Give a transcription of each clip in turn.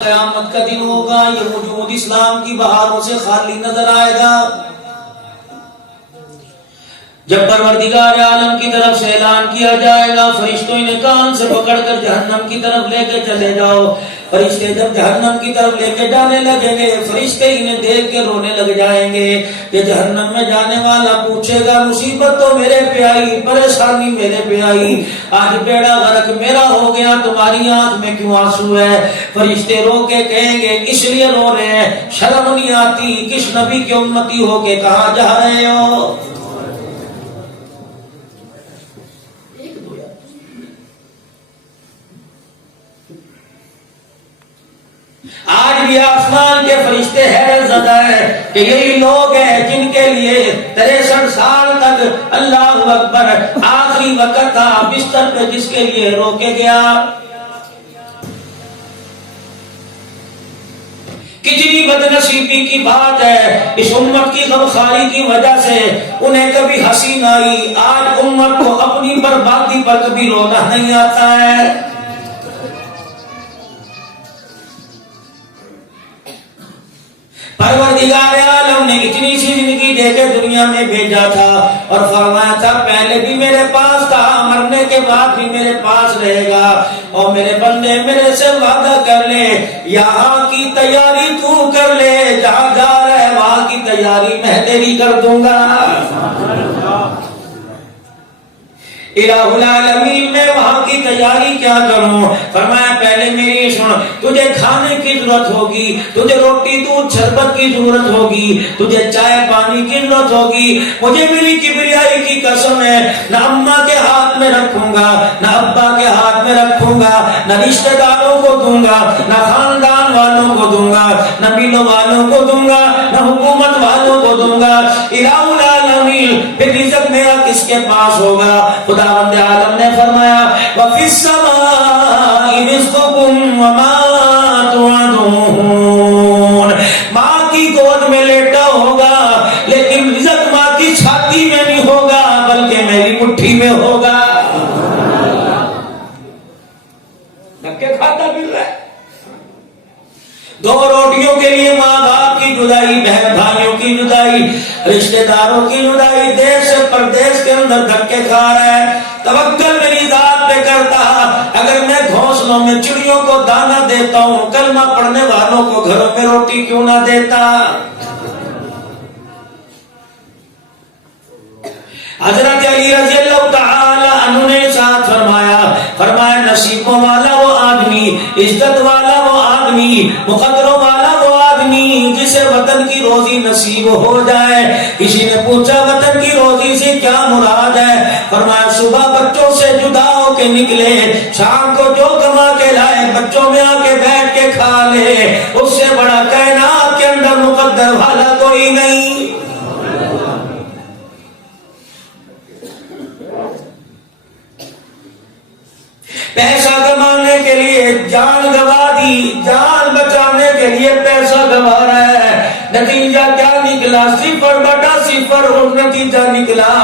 قیامت کا دن ہوگا، یہ وجود اسلام کی بہاروں سے خالی نظر آئے گا۔ جب پروردگار عالم کی طرف سے اعلان کیا جائے گا، فرشتوں انہیں کان سے پکڑ کر جہنم کی طرف لے کے چلے جاؤ۔ فرشتے جب جہنم کی طرف لے کے جانے لگیں گے، فرشتے انہیں دیکھ کے رونے لگ جائیں گے کہ جہنم میں جانے والا پوچھے گا مصیبت تو میرے پہ آئی، پریشانی میرے پہ آئی، آج بیڑا غرق میرا ہو گیا، تمہاری آنکھ میں کیوں آنسو ہے؟ فرشتے رو کے کہیں گے اس لیے رو رہے ہیں، شرم نہیں آتی، کس نبی کی امتی ہو کے کہاں جا رہے ہو؟ آج بھی آسمان کے فرشتے حیرت زدہ ہیں کہ یہی لوگ ہیں جن کے لیے 63 سال تک اللہ اکبر آخری وقت تھا، بستر پہ جس کے لیے روکے گیا۔ کتنی بدنصیبی کی بات ہے، اس امت کی غمخواری کی وجہ سے انہیں کبھی ہنسی نہ آئی، آج امت کو اپنی بربادی پر کبھی رونا نہیں آتا ہے۔ پروردگار عالم نے اتنی سی زندگی دے کے دنیا میں بھیجا تھا اور فرمایا تھا پہلے بھی میرے پاس تھا، مرنے کے بعد بھی میرے پاس رہے گا، اور میرے بندے میرے سے وعدہ کر لے، یہاں کی تیاری تو کر لے، جہاں جا رہے وہاں کی تیاری میں تیری کر دوں گا۔ الہ العالمین میں وہاں کی تیاری کیا کروں؟ فرمایا پہلے میری سن، تجھے کھانے کی ضرورت ہوگی، تجھے روٹی دودھ شربت کی ضرورت ہوگی، تجھے چائے پانی کی ضرورت ہوگی، مجھے میری کبریائی کی قسم ہے نہ اماں کے ہاتھ میں رکھوں گا، نہ ابا کے ہاتھ میں رکھوں گا، نہ رشتہ داروں کو دوں گا، نہ خاندان والوں کو دوں گا، نہ میلوں والوں کو دوں گا، نہ حکومت والوں کو دوں گا۔ الہ العالمین پھر رزق میرا کس کے پاس ہوگا؟ خداوند عالم نے فرمایا وَفِي السَّمَاءِ رِزْقُكُمْ وَمَا تُوعَدُونَ، ماں کی گود میں لیٹا ہوگا لیکن رزق ماں کی چھاتی میں نہیں ہوگا بلکہ میری مٹھی میں ہوگا۔ دھکے کھاتا پھر رہا ہے، دو روٹیوں کے لیے ماں باپ کی جدائی، بہن بھائیوں کی جدائی، رشتہ داروں کی جدائی، دیش سے پردیش کے اندر دھکے کھا رہا ہے۔ توکل میری ذات پہ کرتا، اگر میں گھونسلوں میں چڑیوں کو دانا دیتا ہوں، کلمہ پڑھنے والوں کو گھروں میں روٹی کیوں نہ دیتا؟ حضرت علی رضی اللہ تعالی عنہ نے ساتھ فرمایا نصیبوں والا وہ آدمی، عزت والا وہ آدمی، مقدروں والا وہ آدمی جسے وطن کی روزی نصیب ہو جائے۔ کسی نے پوچھا وطن کی روزی سے کیا مراد ہے؟ فرمایا صبح بچوں سے جدا ہو کے نکلے، شام کو جو کما کے لائے بچوں میں آ کے بیٹھ کے کھا لے، اس سے بڑا کائنات کے اندر مقدر والا کوئی نہیں۔ پیسہ کمانے کے لیے جان گوا دی، جان بچانے کے لیے پیسہ گوا رہا ہے، نتیجہ کیا نکلا؟ 0/0 اور نتیجہ نکلا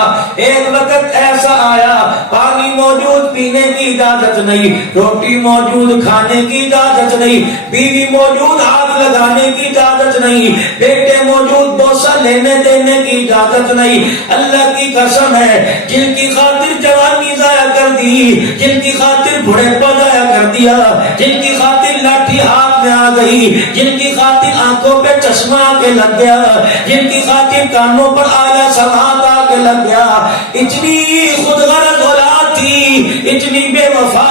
ایک وقت ایسا آیا پانی موجود پینے کی اجازت نہیں، روٹی موجود کھانے کی اجازت نہیں، بیوی موجود ہاتھ لگانے کی اجازت نہیں، بیٹے موجود بوسہ لینے دینے کی اجازت نہیں۔ اللہ کی قسم ہے جن کی خاطر جوانی ضائع کر دی، جن کی خاطر بڑھے ضائع کر دیا، جن کی خاطر لاٹھی ہاتھ میں آ گئی، جن کی خاطر آنکھوں پہ چشمہ آ کے لگ گیا، جن کی خاطر کانوں پر آلہ سماعت آ کے لگ گیا، اتنی خود غرض اولاد تھی، اتنی بے وفا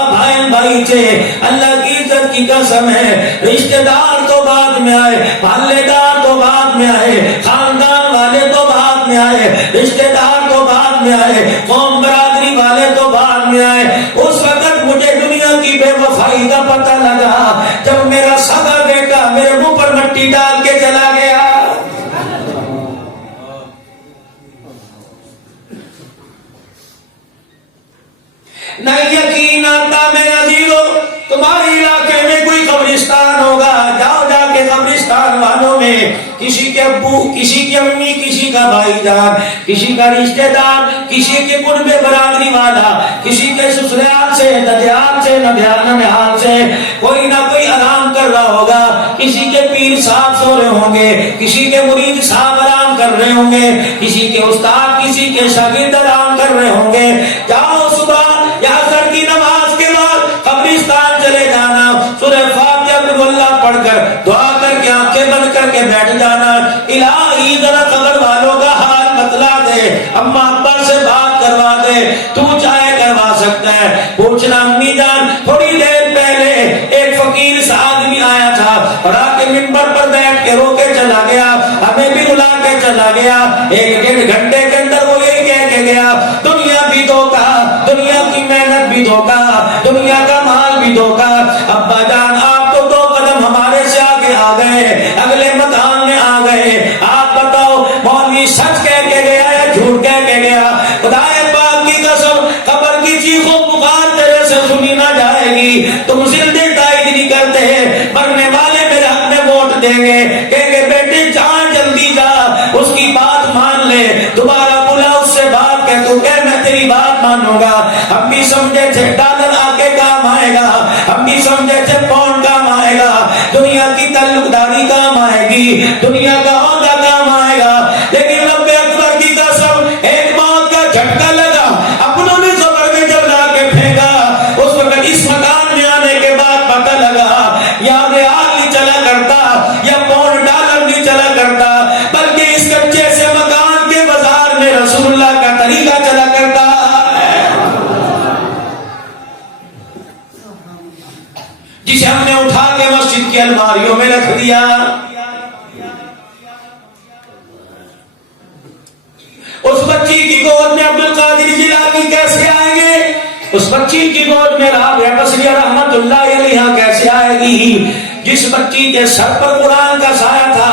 بھائی تھے، اللہ کی عزت کی قسم ہے رشتہ دار تو بعد میں آئے، پالے دار تو بعد میں آئے، خاندان والے تو بعد میں آئے، رشتہ دار تو بعد میں آئے، قوم برادری والے تو بعد میں آئے۔ اس وقت مجھے دنیا کی بے وفائی کا پتہ لگا جب میرا سگا بیٹا میرے منہ پر مٹی ڈال کے چلا گیا۔ نہیں یقین آتا میرا عزیزو، تمہارے علاقے میں کوئی قبرستان ہوگا، جاؤ جا کے قبرستان والوں والوں میں کسی کے ابو، کسی کی امی، کسی کا بھائی جان، کسی کا رشتہ دار، کسی کے قرب برادری والا، کسی کے سسرال سے، ددیال سے، ننیال سے کوئی نہ کوئی آرام کر رہا ہوگا، کسی کے پیر صاحب سو رہے ہوں گے، کسی کے مرید صاحب آرام کر رہے ہوں گے، کسی کے استاد، کسی کے شاگرد آرام کر رہے ہوں گے. جاؤ صبح یا عصر کی نماز کے بعد قبرستان چلے جانا، سورہ فاتحہ اللہ پڑھ کر دعا کر کے آنکھیں بند کر کے بیٹھ جانا. الہی ذرا قبر والوں کا حال بتلا دے، اماں ابا سے بات کروا دے، تو چاہے کروا سکتا ہے. پوچھنا امی جان تھوڑی دیر پہلے ایک فقیر سا آدمی آیا تھا اور آ کے منبر پر بیٹھ کے رو کے چلا گیا، ہمیں بھی رلا کے چلا گیا. 1-1.5 گھنٹے کے اندر وہ یہی کہہ کے گیا دنیا بھی دھوکا، دنیا کی محنت بھی دھوکا، دنیا کا مال بھی دھوکا. ابا جان آپ تو 2 قدم ہمارے سے آگے آ گئے، اگلے مکان میں آ گئے. آپ بتاؤ مولوی سچ کہہ کے گیا یا جھوٹ کہہ کے گیا؟ خدائے پاک کی قسم قبر کی چیخ و پکار تیرے سے سنی نہ جائے گی. تم زندے تائید نہیں کرتے، مرنے والے میرے حق میں ووٹ دیں گے، کہیں گے بیٹے جان جلدی جا، اس کی بات مان لے، دوبارہ بلا اس سے بات کہ تو کہ میں تیری بات مانوں گا. ہم بھی سمجھے تھے ڈالر آ کے کام آئے گا، ہم بھی سمجھے تھے پاؤنڈ کام آئے گا، دنیا کی تعلق داری کام آئے گی، دنیا کا عہدہ کام آئے گا. لیکن رب اکبر کی قسم ایک موت کا جھٹکا لگا، اپنوں نے صبر میں جب لا کے پھینکا، اس وقت اس مکان میں آنے کے بعد پتہ لگا یا ریال نہیں چلا کرتا یا پاؤنڈ ڈالر نہیں چلا کرتا، بلکہ اس کچے سے مکان کے بازار میں رسول اللہ کا طریقہ چلا کرتا ہے، جسے ہم نے اٹھا کے مسجد کی الماریوں میں رکھ دیا. اس بچی کی گود میں عبد القادر جیلانی کیسے آئیں گے؟ اس بچی کی گود میں رابعہ بصریہ رحمت اللہ علیہا کیسے آئے گی؟ جس بچی کے سر پر قرآن کا سایہ تھا،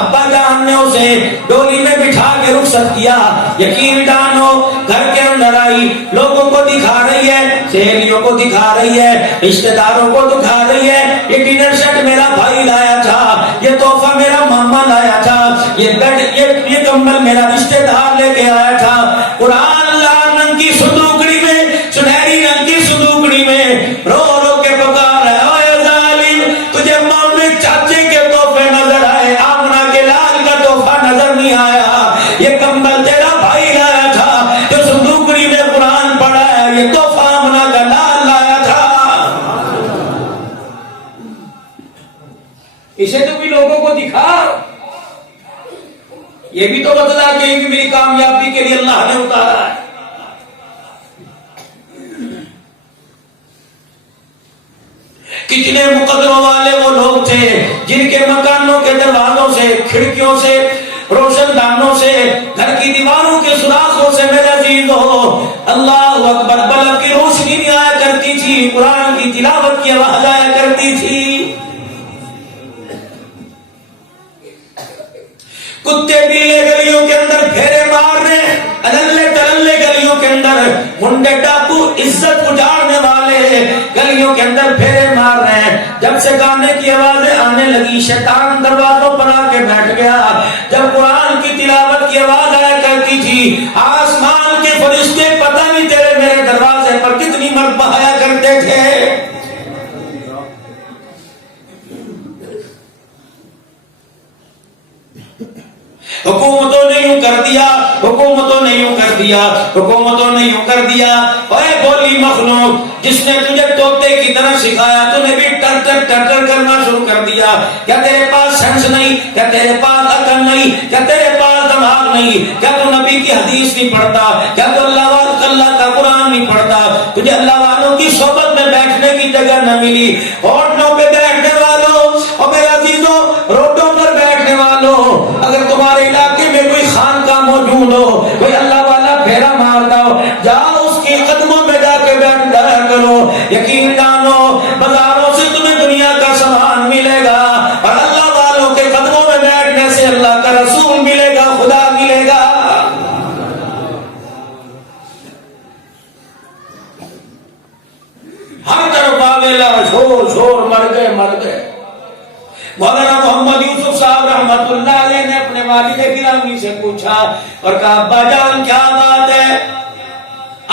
ابا جان نے اسے ڈولی میں بٹھا کے رخصت کیا. یقین جانو گھر کے اندر آئی، لوگوں کو دکھا رہی ہے، سہیلیوں کو دکھا رہی ہے، رشتہ داروں کو دکھا رہی ہے، یہ ڈنر سیٹ میرا بھائی لایا تھا، یہ تحفہ میرا ماما لایا تھا، یہ بیڈ یہ کمبل میرا رشتہ دار لے کے آیا تھا. قرآن لال رنگ کی صندوقڑی میں، سنہری رنگ کی صندوقڑی میں رو رو کے پکار رہا ہے، اے ظالم تجھے مامے چاچے کے تحفے نظر آئے، آمنہ کے لال کا تحفہ نظر نہیں آیا. یہ کمبل تیرا بھائی لایا تھا جو صندوقڑی میں قرآن پڑھا ہے، یہ تحفہ آمنہ کا لال لایا تھا. اسے تو بھی لوگوں کو دکھا، یہ بھی تو بتلا کہ میری کامیابی کے لیے اللہ نے اتارا ہے. کتنے مقدروں والے وہ لوگ تھے جن کے مکانوں کے دروازوں سے، کھڑکیوں سے، روشن دانوں سے، گھر کی دیواروں کے سوراخوں سے میرے عزیزو اللہ اکبر بلب کی روشنی نہیں آیا کرتی تھی، قرآن کی تلاوت کی آواز آیا کرتی تھی. کتے بیلے گلیوں کے اندر پھیرے مار رہے، اللے تللے گلیوں کے اندر، گنڈے ڈاکو عزت اجاڑنے والے گلیوں کے اندر پھیرے مار رہے ہیں. جب سے گانے کی آوازیں آنے لگی شیطان دروازوں پر آ کے بیٹھ گیا. جب قرآن کی تلاوت کی آواز آیا کرتی تھی، آسمان کے فرشتے پتہ نہیں تیرے میرے دروازے پر کتنی مرتبہ آیا کرتے تھے. حکومتوں نے یوں کر دیا، حکومتوں نے یوں کر دیا، حکومتوں نے یوں کر دیا. اے بولی مخلوق، جس نے تجھے طوطے کی طرح سکھایا تو نے بھی ٹر ٹر ٹر ٹر کرنا شروع کر دیا. کیا تیرے پاس سینس نہیں؟ کیا تیرے پاس عقل نہیں؟ کیا تیرے پاس دماغ نہیں؟ کیا تو نبی کی حدیث نہیں پڑھتا؟ کیا تو اللہ کا قرآن نہیں پڑھتا؟ تجھے اللہ والوں کی صحبت میں بیٹھنے کی جگہ نہ ملی. ہوٹلوں پہ بیٹھنے والوں اور میرے عزیزوں روڈوں پر بیٹھنے والوں، اگر تمہارے علاقے میں کوئی خانقاہ موجود ہو، کوئی اللہ والا پھیرا مارتا ہو، جاؤ اس کے قدموں میں جا کے بیٹھ جایا کرو. یقین جانو بازاروں سے تمہیں دنیا کا سامان ملے گا اور اللہ والوں کے قدموں میں بیٹھنے سے اللہ کا رسول ملے گا، خدا ملے گا. ہر طرف آویلا شور شور مولانا محمد یوسف صاحب رحمت اللہ علیہ نے اپنے والد گرامی سے پوچھا اور کہا ابا جان کیا بات ہے،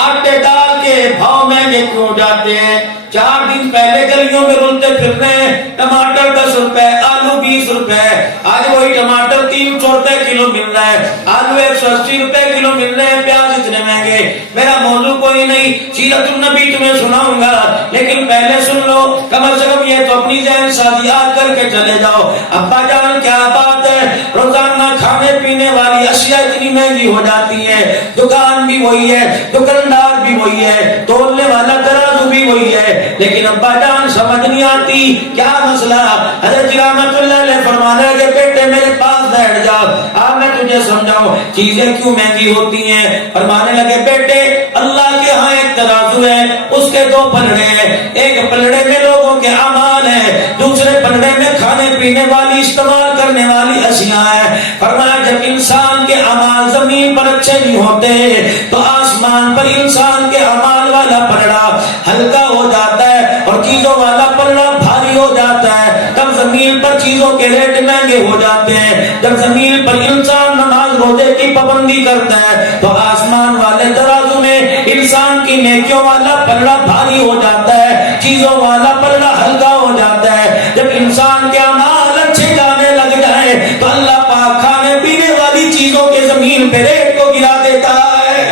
آٹے دال کے بھاؤ مہنگے کیوں جاتے ہیں؟ 4 دن پہلے گلیوں میں رلتے پھر رہے ہیں، ٹماٹر 10 روپے، آلو 20 روپے، آج وہی ٹماٹر 300 روپے کلو مل رہا ہے، آلو 180 روپے کلو مل رہے ہیں، پیاز اتنے مہنگے۔ میرا موضوع کوئی نہیں، سیرت النبی تمہیں سناؤں گا، لیکن پہلے سن لو، کم از کم یہ تو اپنی ذہن سازی یاد کر کے چلے جاؤ۔ ابا جان کیا بات ہے، روزانہ کھانے پینے والی اشیاء اتنی مہنگی ہو جاتی ہے، دکان بھی وہی ہے، دکاندار بھی وہی ہے، تولنے والا ترازو بھی وہی ہے، لیکن ابا جان سمجھ نہیں آتی کیا مسئلہ۔ حضرت رحمت اللہ علیہ فرمانے لگے بیٹے میرے پاس بیٹھ جا، اب میں تجھے سمجھاؤں چیزیں کیوں مہنگی ہوتی ہیں۔ فرمانے لگے بیٹے اللہ کے ہاں ایک ترازو ہے، اس کے 2 پلڑے ہیں، ایک پلڑے میں لوگوں کے اعمال ہیں، دوسرے پلڑے میں کھانے پینے والی استعمال کرنے والی اشیاء ہیں۔ فرمایا جب انسان کے اعمال زمین پر اچھے نہیں ہوتے تو آسمان پر انسان کے اعمال والا پلڑا ہلکا ہو جاتا ہے اور چیزوں والا پلڑا بھاری ہو جاتا ہے، تب زمین پر چیزوں کے ریٹ مہنگے ہو جاتے ہیں۔ جب زمین پر انسان نماز روزے کی پابندی کرتا ہے تو آسمان والے ترازو میں انسان کی نیکیوں والا پلڑا بھاری ہو جاتا ہے، چیزوں والا پلڑا ہلکا ہو جاتا ہے۔ جب انسان کے اعمال اچھے جانے لگ جائے تو اللہ پاک کھانے پینے والی چیزوں کے زمین پہ ریٹ کو گرا دیتا ہے۔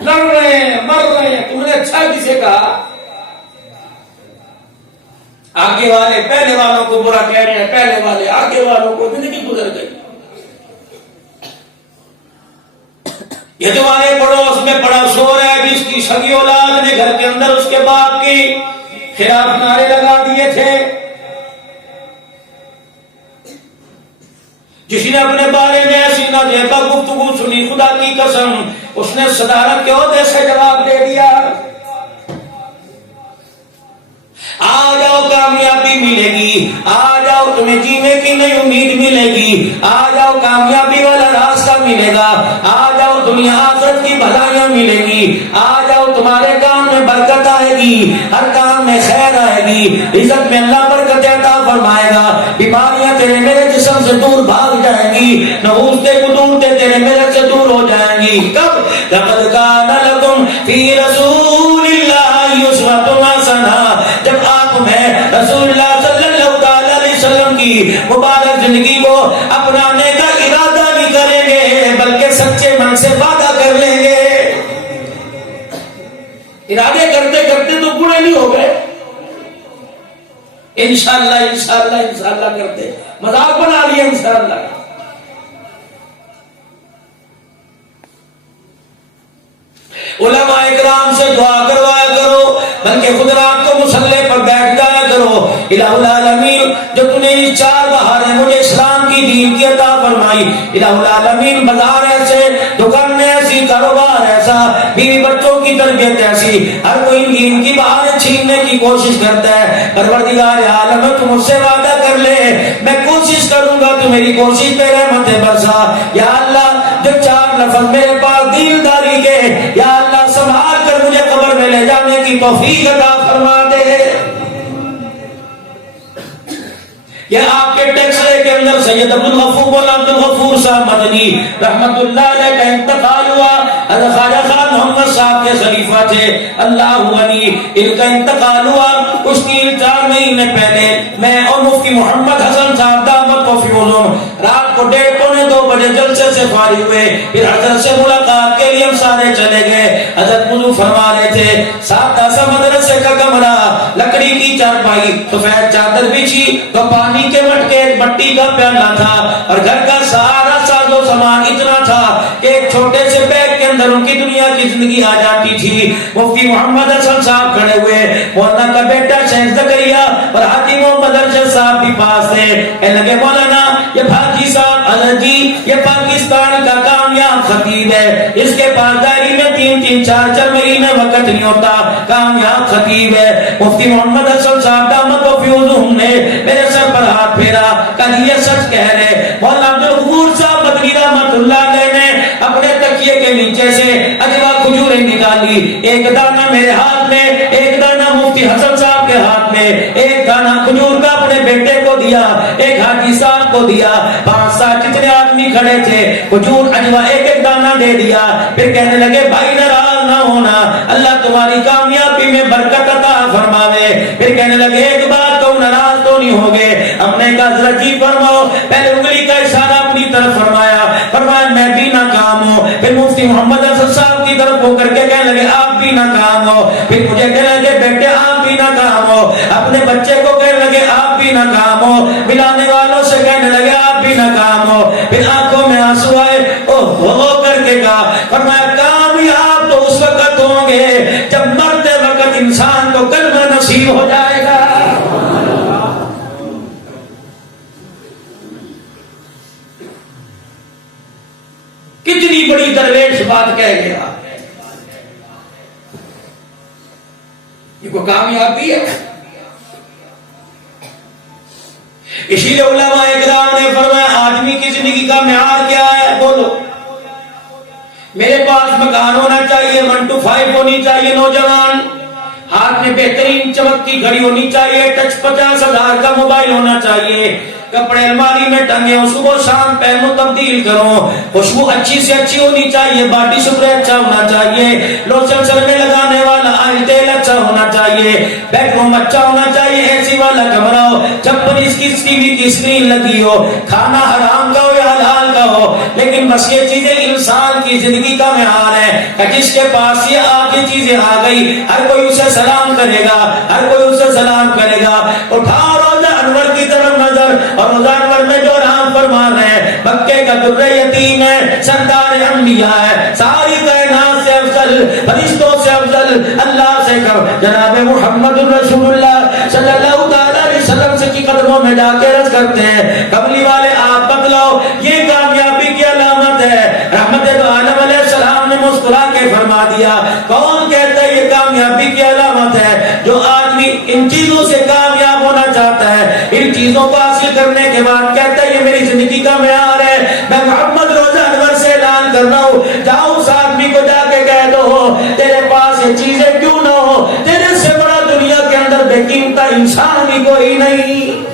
لڑ رہے ہیں، مر رہے ہیں، تم نے اچھا کسے کہا؟ آگے والے پہلے والوں کو برا کہہ رہے ہیں، پہلے والے آگے والوں کو، زندگی گزر گئی۔ یہ تمہارے پڑوس میں بڑا شور ہے، ابھی اس کی سگی اولاد نے گھر کے اندر اس کے باپ کی خلاف نعرے لگا دیے تھے۔ جس نے اپنے بارے میں ایسی ناجیبہ گفتگو سنی، خدا کی قسم اس نے صدارت کے عہدے سے جواب دے دیا۔ آ جاؤ کامیابی ملے گی، آ جاؤ تمہیں جینے کی نئی امید ملے گی، آ جاؤ کامیابی والا راستہ ملے گا، آ جاؤ دنیا آخرت کی بھلائیاں ملے گی، آ جاؤ تمہارے کام میں برکت آئے گی، ہر کام میں خیر آئے گی، عزت میں اللہ برکت عطا فرمائے گا، بیماریاں تیرے میرے جسم سے دور بھاگ جائیں گی، نحوستے قدورتے تیرے میرے سے دور ہو جائیں گی۔ کب؟ لقد کان لکم فی رسول اللہ اسوۃ حسنہ، جب آپ میں رسول اللہ صلی اللہ علیہ وسلم کی مبارک زندگی کو اپنانے کا ارادہ نہیں کریں گے بلکہ سچے من سے وعدہ کر لیں گے۔ ارادے کرتے کرتے تو بوڑھے نہیں ہو گئے، انشاءاللہ انشاءاللہ انشاءاللہ کرتے مذاق بنا لیا انشاءاللہ۔ علماء اکرام سے دعا کروایا کرو، بلکہ خود رات کو مصلی پر بیٹھ جایا کرو۔ الہ العالمین جو تو نے 4 بہاریں مجھے اسلام کی دین کی عطا فرمائی، الہ العالمین بازار ایسے، دکان ایسی، کاروبار ایسا، بیوی بچوں کی تربیت ایسی، ہر کوئی دین کی بہاریں چھیننے کی کوشش کرتا ہے۔ پروردگار عالم تو مجھ سے وعدہ کر لے، میں کوشش کروں گا تو میری کوشش پہ رحمت برسا۔ یا اللہ جو 4 لفظ میرے پاس دینداری کے، یا اللہ سنبھال کر مجھے قبر میں لے جانے کی توفیق عطا فرما دے۔ یہ آپ کے ٹیکسلے کے اندر سید عبدالغفور مولانا عبدالغفور صاحب مدنی رحمت اللہ علیہ کا انتقال ہوا، حضرت خواجہ خان محمد صاحب کے خلیفہ تھے اللہ علی، ان کا انتقال ہوا کچھ 3-4 مہینے پہلے۔ میں اور مفتی محمد حسن صاحب دامت و فیوزم رات کو 1:30-2 بجے جلسے سے فارغ ہوئے، پھر حضرت سے ملاقات کے لیے ہم سارے چلے گئے۔ حضرت وضو فرما رہے تھے، سادہ سا مدرسے کا کمرہ، لکڑی کی چارپائی، سفید چادر بچھی، تو پانی کے مٹکے، مٹی کا پیالہ تھا، اور گھر کا سارا ساز و سامان اتنا تھا کہ ایک چھوٹے سے بیگ کے اندر ان کی دنیا کی زندگی آ جاتی تھی۔ مفتی محمد حسن صاحب کھڑے ہوئے، مولانا کا بیٹا شیخ زکریا اور حاجی محمد ارشد صاحب بھی پاس تھے، کہنے لگے مولانا یہ بھاجی صاحب حضرت جی یہ پاکستان کا کامیاب خطیب ہے، اس کے پاس دائری میں 3-3 4-4 مہینے وقت نہیں ہوتا، کامیاب خطیب ہے۔ مفتی محمد حسن صاحب دامت و فیوزہم نے میرے سر پر ہاتھ پھیرا، کہا یہ سچ کہہ رہے۔ مولانا عبدالغفور صاحب مدنی رحمت اللہ علیہ نے اپنے تکیے کے نیچے سے اجوا کھجوریں نکالی، ایک دانہ میرے ہاتھ ہاتھ میں ایک دانہ مفتی حسن صاحب کے ہاتھ میں ایک دانہ کھجور کا اپنے بیٹے کو دیا, ایک حاجی صاحب کو دیا, 5-7 جتنے آدمی کھڑے تھے کھجور اجوا ایک دانہ دے دیا. پھر کہنے لگے بھائی ناراض نہ ہونا, اللہ تمہاری کامیابی میں برکت عطا فرماوے. پھر کہنے لگے ایک بات تو ناراض تو نہیں ہوگے. ہم نے کہا حضرت جی فرماؤ. پہلے انگلی کا اشارہ اپنی طرف فرمایا, فرمایا میں بھی ناکام ہوں. پھر مفتی محمد حسن صاحب کی طرف ہو کر کے کہنے لگے آپ بھی ناکام ہو. پھر مجھے کہنے لگے بیٹے آپ بھی ناکام ہو. اپنے بچے کو کہنے لگے آپ بھی ناکام ہو. ملانے والوں سے کہنے لگے آپ بھی ناکام ہو. پھر آنکھوں میں آنسو آئے, ہو کر کے کہا, فرمایا کامیاب تو اس وقت ہوں گے جب مرتے وقت انسان کو کلمہ نصیب ہو جائے گا. کتنی بڑی درویش بات کہہ گیا. یہ کوئی کامیابی ہے؟ اسی لیے علماء اکرام نے فرمایا آدمی کی زندگی کا معیار کیا ہے؟ بولو. میرے پاس مکان ہونا چاہیے, 1 to 5 ہونی چاہیے, نوجوان ہاتھ میں بہترین چمکتی گھڑی ہونی چاہیے, ٹچ 50,000 کا موبائل ہونا چاہیے, کپڑے الماری میں ٹنگے ہوں, صبح شام پہنو تبدیل کرو, خوشبو اچھی سے اچھی ہونی چاہیے, باڈی سپرے اچھا ہونا چاہیے, لوشن سر میں لگانے والا آئل تیل اچھا ہونا چاہیے, بیڈ روم اچھا ہونا چاہیے, اے سی والا کمرہ ہو, 56 کی ٹی وی کی اسکرین لگی ہو, کھانا حرام کا ہو یا حلال کا ہو. لیکن بس یہ چیزیں انسان کی زندگی کا معیار ہے کہ جس کے پاس یہ آگے چیزیں آ گئی ہر کوئی اسے سلام کرے گا, ہر کوئی اسے سلام کرے گا. اٹھاؤ روزہ انور کی طرف نظر, اور روزہ انور میں جو رام فرما رہے ہیں مکے کا در یتیم ہے, سردار انبیاء ہے, ساری کائنات سے افضل, فرشتوں سے افضل, اللہ سے کم جناب محمد رسول اللہ صلی اللہ علیہ وسلم سے کی قدموں میں جا کے عرض کرتے ہیں قبلی والے آپ بتلاؤ یہ کامیابی کی علامت ہے. رحمت دو عالم علیہ السلام نے مسکرا کے فرما دیا کون کہتا ہے یہ کامیابی کی علامت ہے؟ جو آدمی ان چیزوں سے کامیاب ہونا چاہتا ہے, ان چیزوں کو حاصل کرنے کے بعد کہتا ہے یہ میری زندگی کا معیار ہے. میں محمد روزہ انور سے اعلان کر رہا ہوں, جاؤ اس آدمی کو جا کے کہہ دو تیرے پاس یہ چیزیں کیوں نہ ہو, تیرے سے بڑا دنیا کے اندر بے قیمت انسان ہی کوئی نہیں.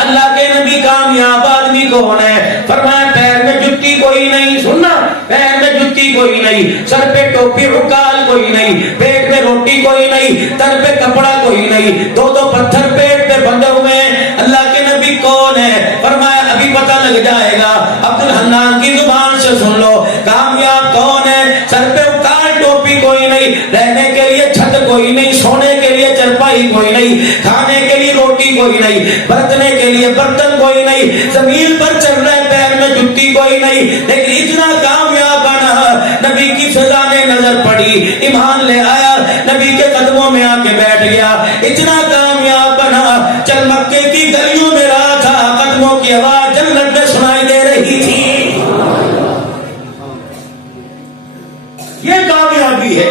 اللہ کے نبی کامیاب آدمی کون ہے؟ فرمایا پیر میں جتی کوئی نہیں, سننا, پیر میں جتی کوئی نہیں, سر پہ ٹوپی عقال کوئی نہیں, پیٹ میں روٹی کوئی نہیں, تن پہ کپڑا کوئی نہیں, 2 پتھر پیٹ پہ بندھے ہوئے ہیں. اللہ کے نبی کون ہے؟ فرمایا ابھی پتہ لگ جائے گا, عبد الحنان کی زبان سے سن لو. کامیاب کون ہے؟ سر پہ عقال ٹوپی کوئی نہیں, رہنے کے لیے چھت کوئی نہیں, سونے کے لیے چرپائی کوئی نہیں, کھانے کے لیے روٹی کوئی نہیں, برتنے کے لیے برتن کوئی نہیں, زمین پر چل رہے پیر میں جتی کوئی نہیں, لیکن اتنا کامیاب بنا نبی کی فضا نے نظر پڑی, ایمان لے آیا, نبی کے قدموں میں آ کے بیٹھ گیا. اتنا کامیاب بنا چل مکے کی گلیوں میں رہا تھا, قدموں کی آواز جنت میں سنائی دے رہی تھی. یہ کامیابی ہے.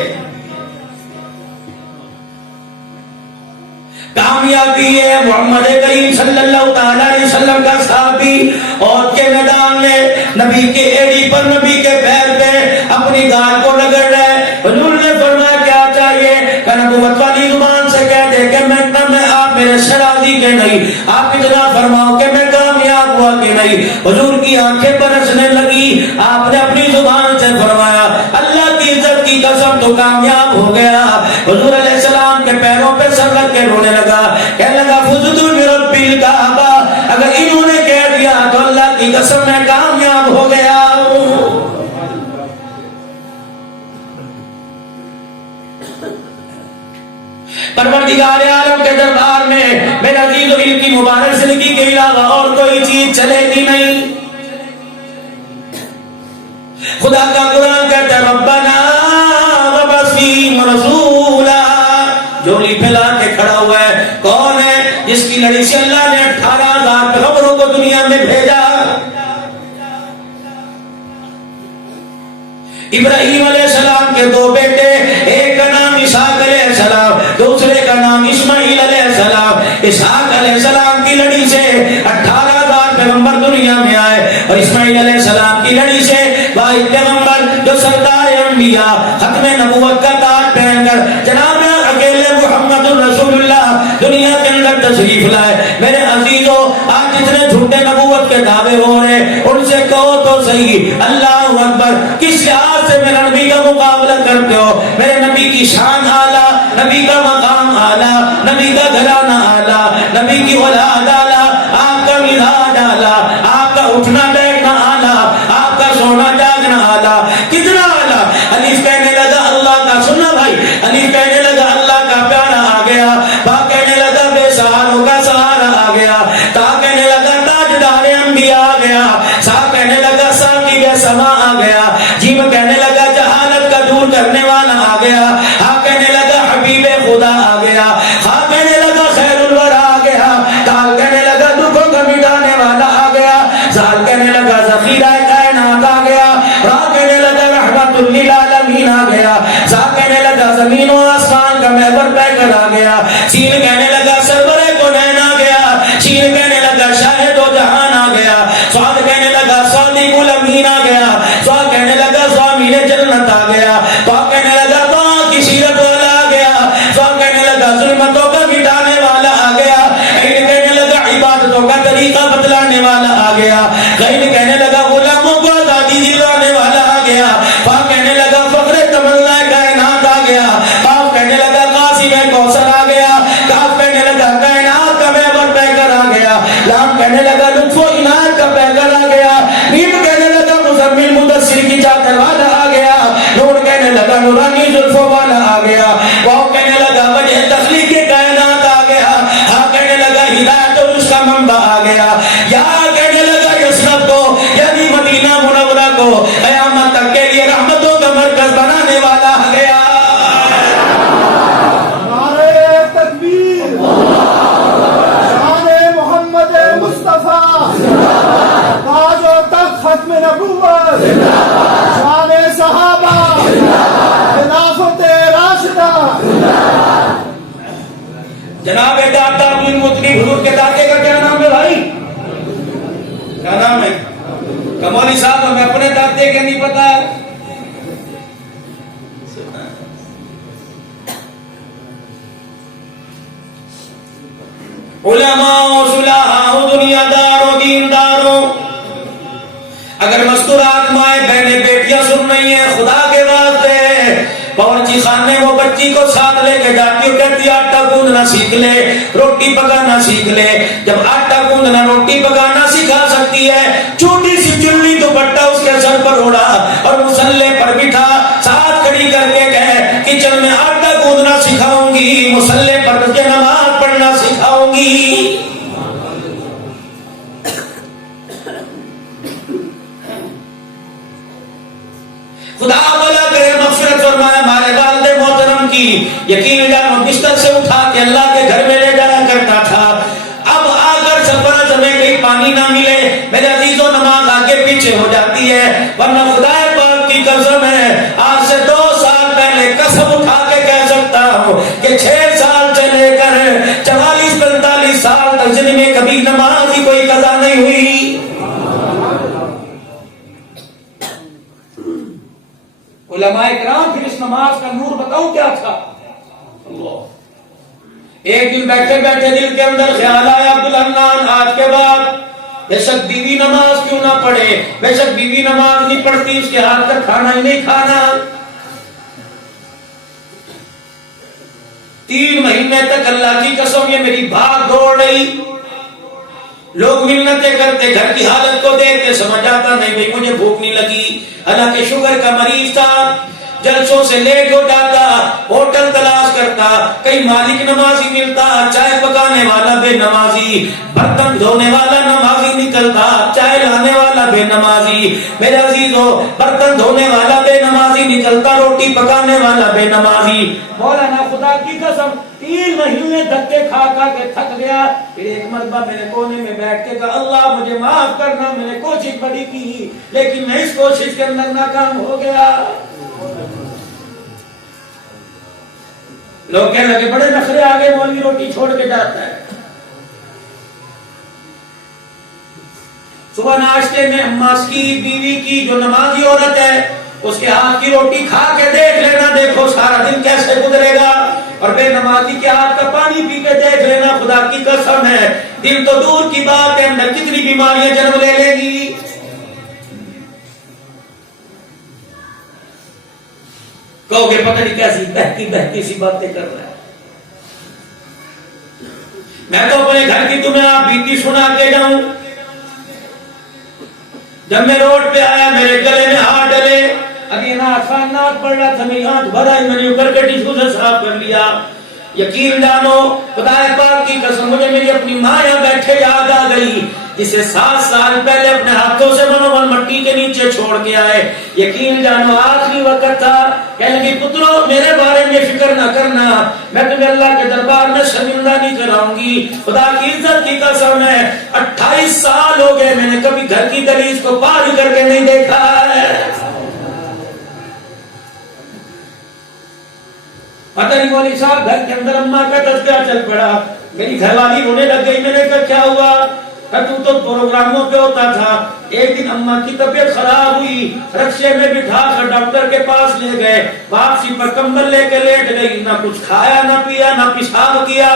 کامیابی ہے محمد کریم صلی اللہ تعالی علیہ وسلم کا صحابی اور کے میدان میں نبی کے ایڑی پر, نبی کے پیر پہ اپنی گال کو رگڑ رہے. حضور نے فرمایا کیا چاہیے؟ کہ نبوت والی زبان سے کہہ دے کہ میں آپ میرے سے راضی کہ نہیں, آپ اتنا فرماؤ کہ میں کامیاب ہوا کہ نہیں. حضور کی آنکھیں برسنے لگی, آپ نے اپنی زبان سے فرمایا اللہ کی عزت کی قسم تو کامیاب ہو گیا. حضور علیہ السلام کے پیروں پہ سر رکھ کے رونے لگا, کہنے لگا فزت برب الکعبہ, اگر انہوں نے کہہ دیا تو اللہ کی قسم میں کامیاب ہو گیا ہوں. پروردگار عالم کے دربار میں میرا عزیز و ان کی مبارک زندگی کے علاوہ اور کوئی چیز چلے گی نہیں. خدا کا قرآن کہتا ہے ربنا وبسیم رسولا, جولی پھیلا کے کھڑا ہوا ہے کون ہے؟ جس کی لڑی سے اللہ نے 18,000 پیغمبروں کو دنیا میں بھیجا. ابراہیم علیہ السلام کے 2 بیٹے, ایک کا نام اسحاق علیہ السلام, دوسرے کا نام اسماعیل علیہ السلام. اسحاق علیہ السلام کی لڑی سے 18,000 پیغمبر دنیا میں آئے, اور اسماعیل علیہ السلام کی لڑی سے واحد پیغمبر جو سردار لیا, ختم نبوت کا تاج پہن کر جناب اکیلے محمد رسول اللہ دنیا کے اندر تشریف لائے. میرے عزیزوں, آج جتنے جھوٹے نبوت کے دعوے ہو رہے ان سے کہو تو صحیح اللہ اکبر, کس لحاظ سے میرے نبی کا مقابلہ کرتے ہو؟ میرے نبی کی شان اعلیٰ, نبی کا مقام اعلیٰ, نبی کا گھرانہ اعلیٰ, نبی کی اولاد اعلیٰ, آپ کا مزاج اعلیٰ, آپ کا اٹھنا بیٹھنا اعلیٰ, آپ کا سونا جاگنا اعلیٰ, کتنا اعلیٰ. حدیث کہنے لگا اللہ کا, سننا بھائی, حدیث کہنے لگا اللہ کا پیارا آ گیا, با کہنے لگا بے سہاروں کا سہارا آ گیا, تا کہنے لگا تاجدار انبیاء آ گیا, سا کہنے لگا ساقی بے سما آ گیا, جیم کہنے لگا جہالت کا دور کرنے والا آ گیا, ہاں کہنے لگا حبیب خدا آ گیا, ہاں کہنے لگا خیر الورا آ گیا, تال کہنے لگا دکھوں کا مٹانے والا آ گیا, زال کہنے لگا ذخیرہ کائنات آ گیا, را کہنے لگا رحمت للعالمین آ گیا, زا کہنے لگا زمین و آسمان کا محور پہ کر آ گیا, سین کہنے لگا سرور کونین آ گیا, شین کہنے لگا شاہد و جہان آ گیا, سواد کہنے لگا صادق الامین آ گیا, سواد کہنے لگا ضامن جنت آ گیا, تو کہنے لگا تو کی سیرت والا آ گیا, سواد کہنے لگا ظلمتوں کا مٹانے والا آ گیا, این کہنے لگا عبادتوں کا طریقہ بتلانے والا آ گیا, غین کہنے لگا غلاموں کو آزادی دلانے والا آ گیا, فا کہنے لگا فخر تمنا کائنات آ گیا, قاف کہنے لگا قاسم کوثر آ گیا, کاف کہنے لگا کائنات کا محور بہ کر آ گیا, لام کہنے لگا لطف و عنایت کا بہ کر آ گیا, میم کہنے لگا مزمل مدثر کی چادر والا آ گیا, نور کہنے لگا نورانی زلفوں والا آ گیا, واو کہنے لگا وجہ تخلیق کائنات آ گیا, ہاں کہنے لگا ہدایت اور اس کا منبع آ گیا, یا کہنے لگا یسرب کو یعنی مدینہ منورہ کو قیامت تک کے لیے رحمتوں کا مرکز بنانے والا آ گیا. نعرہ تکبیر, شان محمد مصطفیٰ, تاج و تخت ختم نبوت, شان صحابہ, خلافت راشدہ. جناب داتا بن مطلب حضور کے داتے کا کیا نام ہے بھائی؟ کیا نام ہے؟ کمولی صاحب ہمیں اپنے داتے کے نہیں پتا ہے. علماء صلحاء دنیا داروں دینداروں, اگر مستورات مائیں بہنیں بیٹیاں سن رہی ہیں خدا کے واسطے, باورچی خانے وہ بچی کو ساتھ لے کے جاتی ہو, کہتی آٹا گوندنا سیکھ لے, روٹی پکانا سیکھ لے. جب آٹا گوندنا روٹی پکانا سکھا سکتی ہے, چھوٹی سی چلی دوپٹہ اس کے سر پر اڑا اور مصلے پر بٹھا, ساتھ کھڑی کر کے کہے کچن میں آٹا گوندنا سکھاؤں گی, مصلے پر تجھے نماز پڑھنا سکھاؤں گی. خدا بلا کرے مغفرت فرمائے ہمارے والد محترم کی. یقین جانو بستر سے اٹھا کے اللہ کے گھر میں لے جایا کرتا تھا, اب آ کر سفر میں کہیں پانی نہ ملے میرے عزیزوں نماز آگے پیچھے ہو جاتی ہے, ورنہ خدا پاک کی قسم ہے آج سے 2 سال پہلے قسم اٹھا کے کہہ سکتا ہوں کہ 6 سال سے لے کر 44-45 سال تک زندگی میں کبھی نماز کی کوئی قضا نہیں ہوئی. علماء کرام پھر اس نماز کا نور بتاؤں کیا تھا. اللہ, ایک دن بیٹھے بیٹھے دل کے اندر خیال آیا عبدالحنان آج کے بعد بے شک بیوی نماز کیوں نہ پڑھے, بے شک بیوی نماز نہیں پڑھتی اس کے ہاتھ کا کھانا ہی نہیں کھانا. 3 مہینے تک اللہ کی قسم یہ میری بھاگ دوڑ رہی, لوگ منتیں کرتے, گھر کی حالت کو دیکھتے سمجھ آتا نہیں بھئی مجھے بھوک نہیں لگی. حالانکہ شوگر کا مریض تھا, جلسوں سے لیٹ ہو جاتا, ہوٹل تلاش کرتا, کئی مالک نمازی ملتا, چائے پکانے والا بے نمازی, برتن دھونے والا نمازی نکلتا, چائے لانے والا بے نمازی. میرے عزیزو برتن دھونے والا بے نمازی نکلتا, روٹی پکانے والا بے نمازی. مولانا خدا کی قسم 3 مہینے دھکے کھا کھا کے تھک گیا. پھر ایک مرتبہ میں نے کونے میں بیٹھ کے کہا اللہ مجھے معاف کرنا, میں نے کوشش بڑی کی لیکن میں اس کوشش کے اندر ناکام ہو گیا. لوگ کہنے لگے بڑے نخرے آگے مولوی روٹی چھوڑ کے جاتا ہے. صبح ناشتے میں اماس کی بیوی کی جو نمازی عورت ہے اس کے ہاتھ کی روٹی کھا کے دیکھ لینا، دیکھو سارا دن کیسے گزرے گا، اور بے نمازی کے ہاتھ کا پانی پی کے دیکھ لینا، خدا کی قسم ہے دل تو دور کی بات ہے اندر کتنی بیماریاں جنم لے لے گی۔ کہو گے پتہ نہیں کیسی بہتی بہتی سی باتیں کر رہا ہے۔ میں تو اپنے گھر کی تمہیں آپ بیتی سنا کے جاؤں۔ جب میں روڈ پہ آیا میرے گلے میں ہاتھ ڈلے، ابھی آسان نات پڑ رہا تھا، میری ہاتھ بھرا ہی میں نے اوپر کے ٹیشو سے صاف کر لیا۔ یقین جانو خدا پاک کی قسم مجھے میری اپنی ماں یہاں بیٹھے یاد آ گئی، جسے 7 سال پہلے اپنے ہاتھوں سے منومن مٹی کے نیچے چھوڑ کے آئے۔ یقین جانو آخری وقت تھا، کہنے لگی پترو میرے بارے میں فکر نہ کرنا، میں تمہیں اللہ کے دربار میں شرمندہ نہیں کراؤں گی۔ خدا کی عزت کی قسم ہے 28 سال ہو گئے میں نے کبھی گھر کی دہلیز کو پار کر کے نہیں دیکھا ہے۔ پتہ نہیں مولوی صاحب گھر کے اندر اماں کا تذکرہ چل پڑا، میری گھر والی رونے لگ گئی، میں نے کہا کیا ہوا؟ تو پروگراموں پہ ہوتا تھا، ایک دن اماں کی طبیعت خراب ہوئی، رکشے میں بٹھا کر ڈاکٹر کے پاس لے گئے، واپسی پر کمبل لے کے لیٹ گئی، نہ کچھ کھایا نہ پیا نہ پیشاب کیا،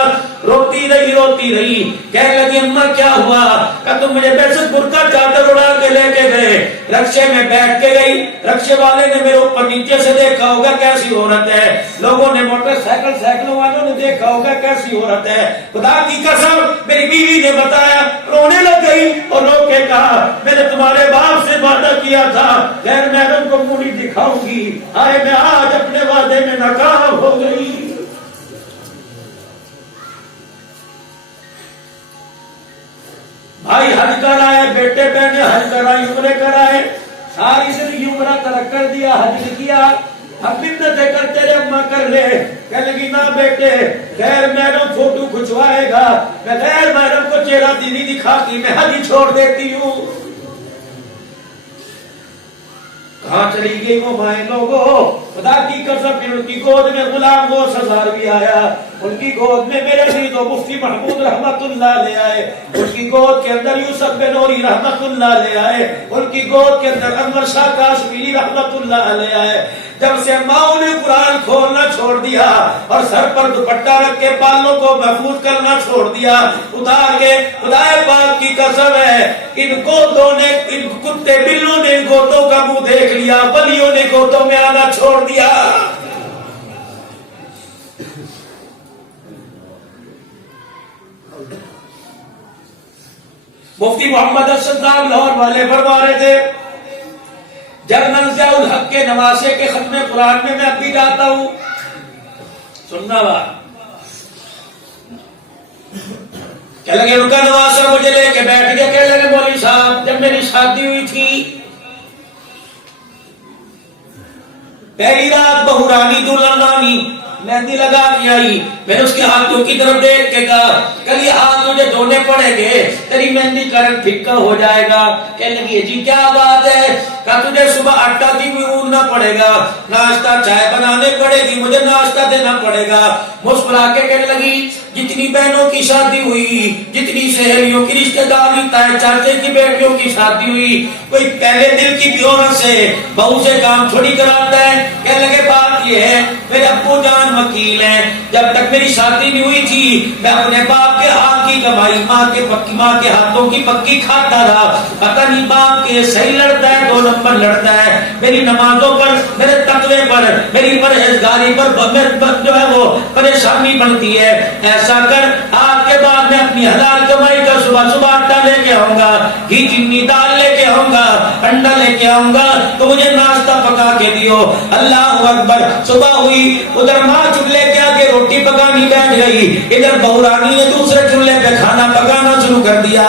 روتی رہی، کہنے لگی اماں کیا ہوا؟ کہ تم مجھے بیسک برقع چادر اڑا کے لے کے گئے، رکشے میں بیٹھ کے گئی، رکشے والے نے میرے اوپر نیچے سے دیکھا ہوگا کیسی عورت ہے، لوگوں نے موٹر سائیکلوں والوں نے دیکھا ہوگا کیسی عورت ہے۔ خدا کی قسم میری بیوی نے بتایا، رونے لگ گئی اور رو کے کہا میں نے تمہارے باپ سے وعدہ کیا تھا غیر محرم کو منہ نہیں دکھاؤں گی، آئے میں آج اپنے وعدے میں ناکام ہو گئی۔ بھائی حج کر آئے، بیٹے بہنیں حج کرائے، عمرے کرائے، ساری زندگی عمرہ ترک کر دیا، حج نہیں کیا، اب منتیں کرتے رہے اماں کر لے، کہنے لگی نہ بیٹے غیر محرم فوٹو کھچوائے گا، میں غیر محرم کو چہرہ دینی دکھاتی، میں حج ہی چھوڑ دیتی ہوں۔ کہاں چلی گئی وہ مائیں لوگوں؟ خدا کی قسم پھر ان کی گود میں غلام غوث ہزاروی آیا، ان کی گود میں میرے شہید و مفتی محمود رحمت اللہ لے آئے، ان کی گود کے اندر یوسف بنوری رحمت اللہ لے آئے، ان کی گود کے اندر انور شاہ کاشمیری رحمت اللہ لے آئے۔ جب سے ماں نے قرآن کھولنا چھوڑ دیا اور سر پر دوپٹہ رکھ کے بالوں کو محفوظ کرنا چھوڑ دیا، اتار کے خدا پاک کی قسم ہے ان گودوں نے، ان کتے بلوں نے گودوں کا منہ دیکھ لیا، ولیوں نے گودوں میں آنا چھوڑ دیا۔ مفتی محمد ارشد صاحب لاہور والے فرما رہے تھے جنرل ضیاء الحق کے نواسے کے ختم قرآن میں اب بھی جاتا ہوں، سننا بات، کہنے لگے ان کا نواسا مجھے لے کے بیٹھ گیا، کہنے لگے مولوی صاحب جب میری شادی ہوئی تھی پہلی رات بہو رانی دلہن رانی مہندی لگا کے آئی، میں نے اس کے ہاتھوں کی طرف دیکھ کے کہا کل یہ ہاتھ مجھے دھونے پڑیں گے، تیری مہندی کا رنگ پھیکا ہو جائے گا۔ کہنے لگی جی کیا بات ہے؟ کہا تجھے صبح آٹا کی بھی اوننا پڑے گا، ناشتہ چائے بنانے پڑے گی، مجھے ناشتہ دینا پڑے گا۔ مسکرا کے کہنے لگی جتنی بہنوں کی شادی ہوئی، جتنی سہیلیوں کی رشتہ داری، تائے چاچے کی بیٹیوں کی شادی ہوئی، کوئی پہلے دل کی بیورت سے بہو سے کام تھوڑی کراتا ہے۔ کہنے لگے بات یہ ہے میرے ابو جان وکیل ہیں، جب تک میری شادی نہیں ہوئی تھی میں اپنے باپ کے ہاتھ کی کمائی ماں کے ہاتھوں کی پکی کھاتا رہا، پتہ نہیں باپ کے صحیح لڑتا ہے 2 نمبر لڑتا ہے، میری نمازوں پر، میرے تقوی پر، میری پرہیزگاری پر جو ہے وہ پریشانی بنتی ہے۔ ایسا کر آج کے بعد میں اپنی حلال کمائی کا صبح آٹا لے کے آؤں گا، گھی چینی دال لے کے آؤں گا، انڈا لے کے آؤں گا، تو مجھے ناشتہ پکا کے دیو۔ اللہ اکبر، صبح ہوئی، ادھر ماں چولہے کے آگے روٹی پکانی بیٹھ گئی، ادھر بہو رانی نے دوسرے چولہے پہ کھانا پکانا شروع کر دیا۔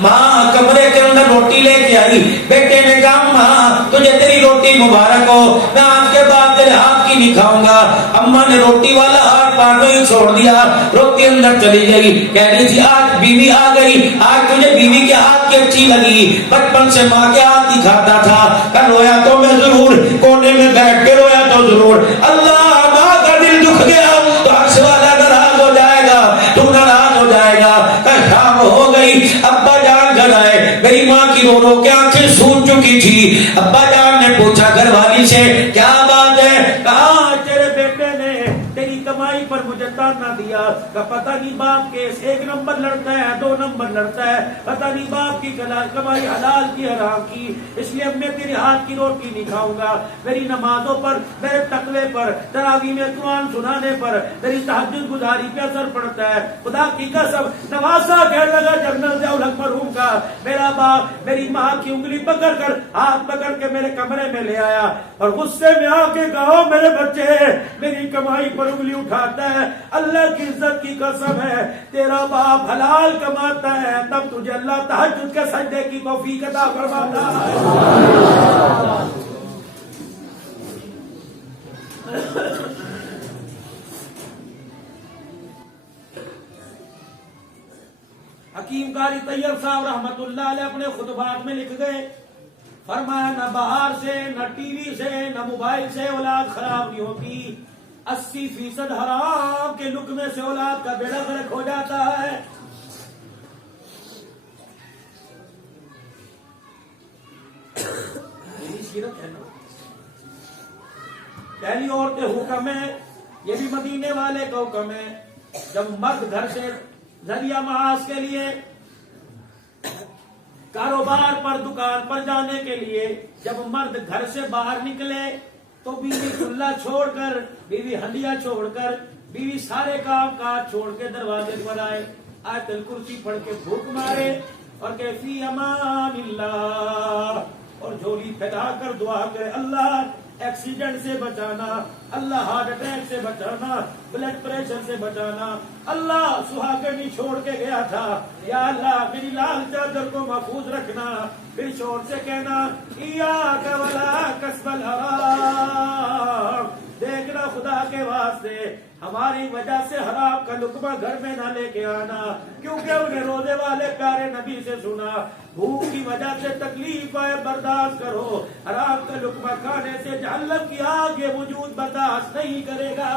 ماں کمرے کے اندر روٹی لے کے آئی، بیٹے نے کہا ماں تجھے تیری روٹی مبارک ہو، میں آج کے بعد تیرے ہاتھ کی نہیں کھاؤں گا۔ اماں نے روٹی والا ہاتھ پار نہیں چھوڑ دیا، روٹی اندر چلی گئی، کہہ رہی تھی آج بیوی آ گئی، آج تجھے بیوی کے ہاتھ کی اچھی لگی، بچپن سے ماں کے ہاتھ ہی کھاتا تھا، کل رویا تو میں ضرور، کونے میں بیٹھ کے رویا تو ضرور۔ اللہ ماں کا دل دکھ گیا تو عرش والا ناراض ہو جائے گا، تو ناراض ہو جائے گا۔ کل شام ہو گئی، ابا جان گھر آئے، میری ماں کی رو رو کے آنکھیں سوج چکی تھی، ابا جان نے پوچھا گھر والی سے کیا بات ہے؟ کہا تیرے بیٹے نے تیری کمائی پر مجھے تانا دیا کہ پتہ نہیں باپ کے 1 نمبر لڑتا ہے 2 نمبر لڑتا ہے، پتہ نہیں باپ کی کمائی حلال کی حرام کی، اس لیے اب میں تیرے ہاتھ کی روٹی نہیں کھاؤں گا۔ میری نمازوں پر، میرے تقوی پر، تراویح میں قرآن سنانے پر، میری تہجد گزاری پہ اثر پڑتا ہے۔ خدا کی قسم نواسا کہنے لگا جنرل ضیاء الحق مرحوم کا میرا باپ میری ماں کی انگلی پکڑ کر ہاتھ پکڑ کے میرے کمرے میں لے آیا اور غصے میں آ کے کہا میرے بچے میری کمائی پر انگلی اٹھاتا ہے، اللہ کی عزت کی قسم ہے تیرا باپ حلال کماتا ہے تب تجھے اللہ تہجد کے سجدے کی توفیق عطا فرماتا ہے۔ حکیم قاری طیب صاحب رحمت اللہ علیہ اپنے خطبات میں لکھ گئے، فرمایا نہ باہر سے، نہ ٹی وی سے، نہ موبائل سے اولاد خراب نہیں ہوتی، 80% حرام کے لقمے سے اولاد کا بیڑا غرق ہو جاتا ہے۔ یہی سیرت ہے نا۔ پہلی عورتیں حکم ہے، یہ بھی مدینے والے کا حکم ہے، جب مرد گھر سے ذریعہ معاش کے لیے کاروبار پر دکان پر جانے کے لیے جب مرد گھر سے باہر نکلے تو بیوی چولہا چھوڑ کر، بیوی ہنڈیا چھوڑ کر، بیوی سارے کام کاج چھوڑ کے دروازے پر آئے، آیت الکرسی پڑھ کے بھوک مارے اور کہ فی امان اللہ، اور جھولی پھیلا کر دعا کرے اللہ ایکسیڈنٹ سے بچانا، اللہ ہارٹ اٹیک سے بچانا، بلڈ پریشر سے بچانا، اللہ سہاگنی چھوڑ کے گیا تھا یا اللہ میری لال چادر کو محفوظ رکھنا، پھر شور سے کہنا ایاک ولا کسب الحرام، دیکھنا خدا کے واسطے ہماری وجہ سے حرام کا لقمہ گھر میں نہ لے کے آنا، کیونکہ انہیں روزے والے پیارے نبی سے سنا بھوک کی وجہ سے تکلیف آئے برداشت کرو، حرام کا لقمہ کھانے سے جہنم کی آگ یہ وجود برداشت نہیں کرے گا۔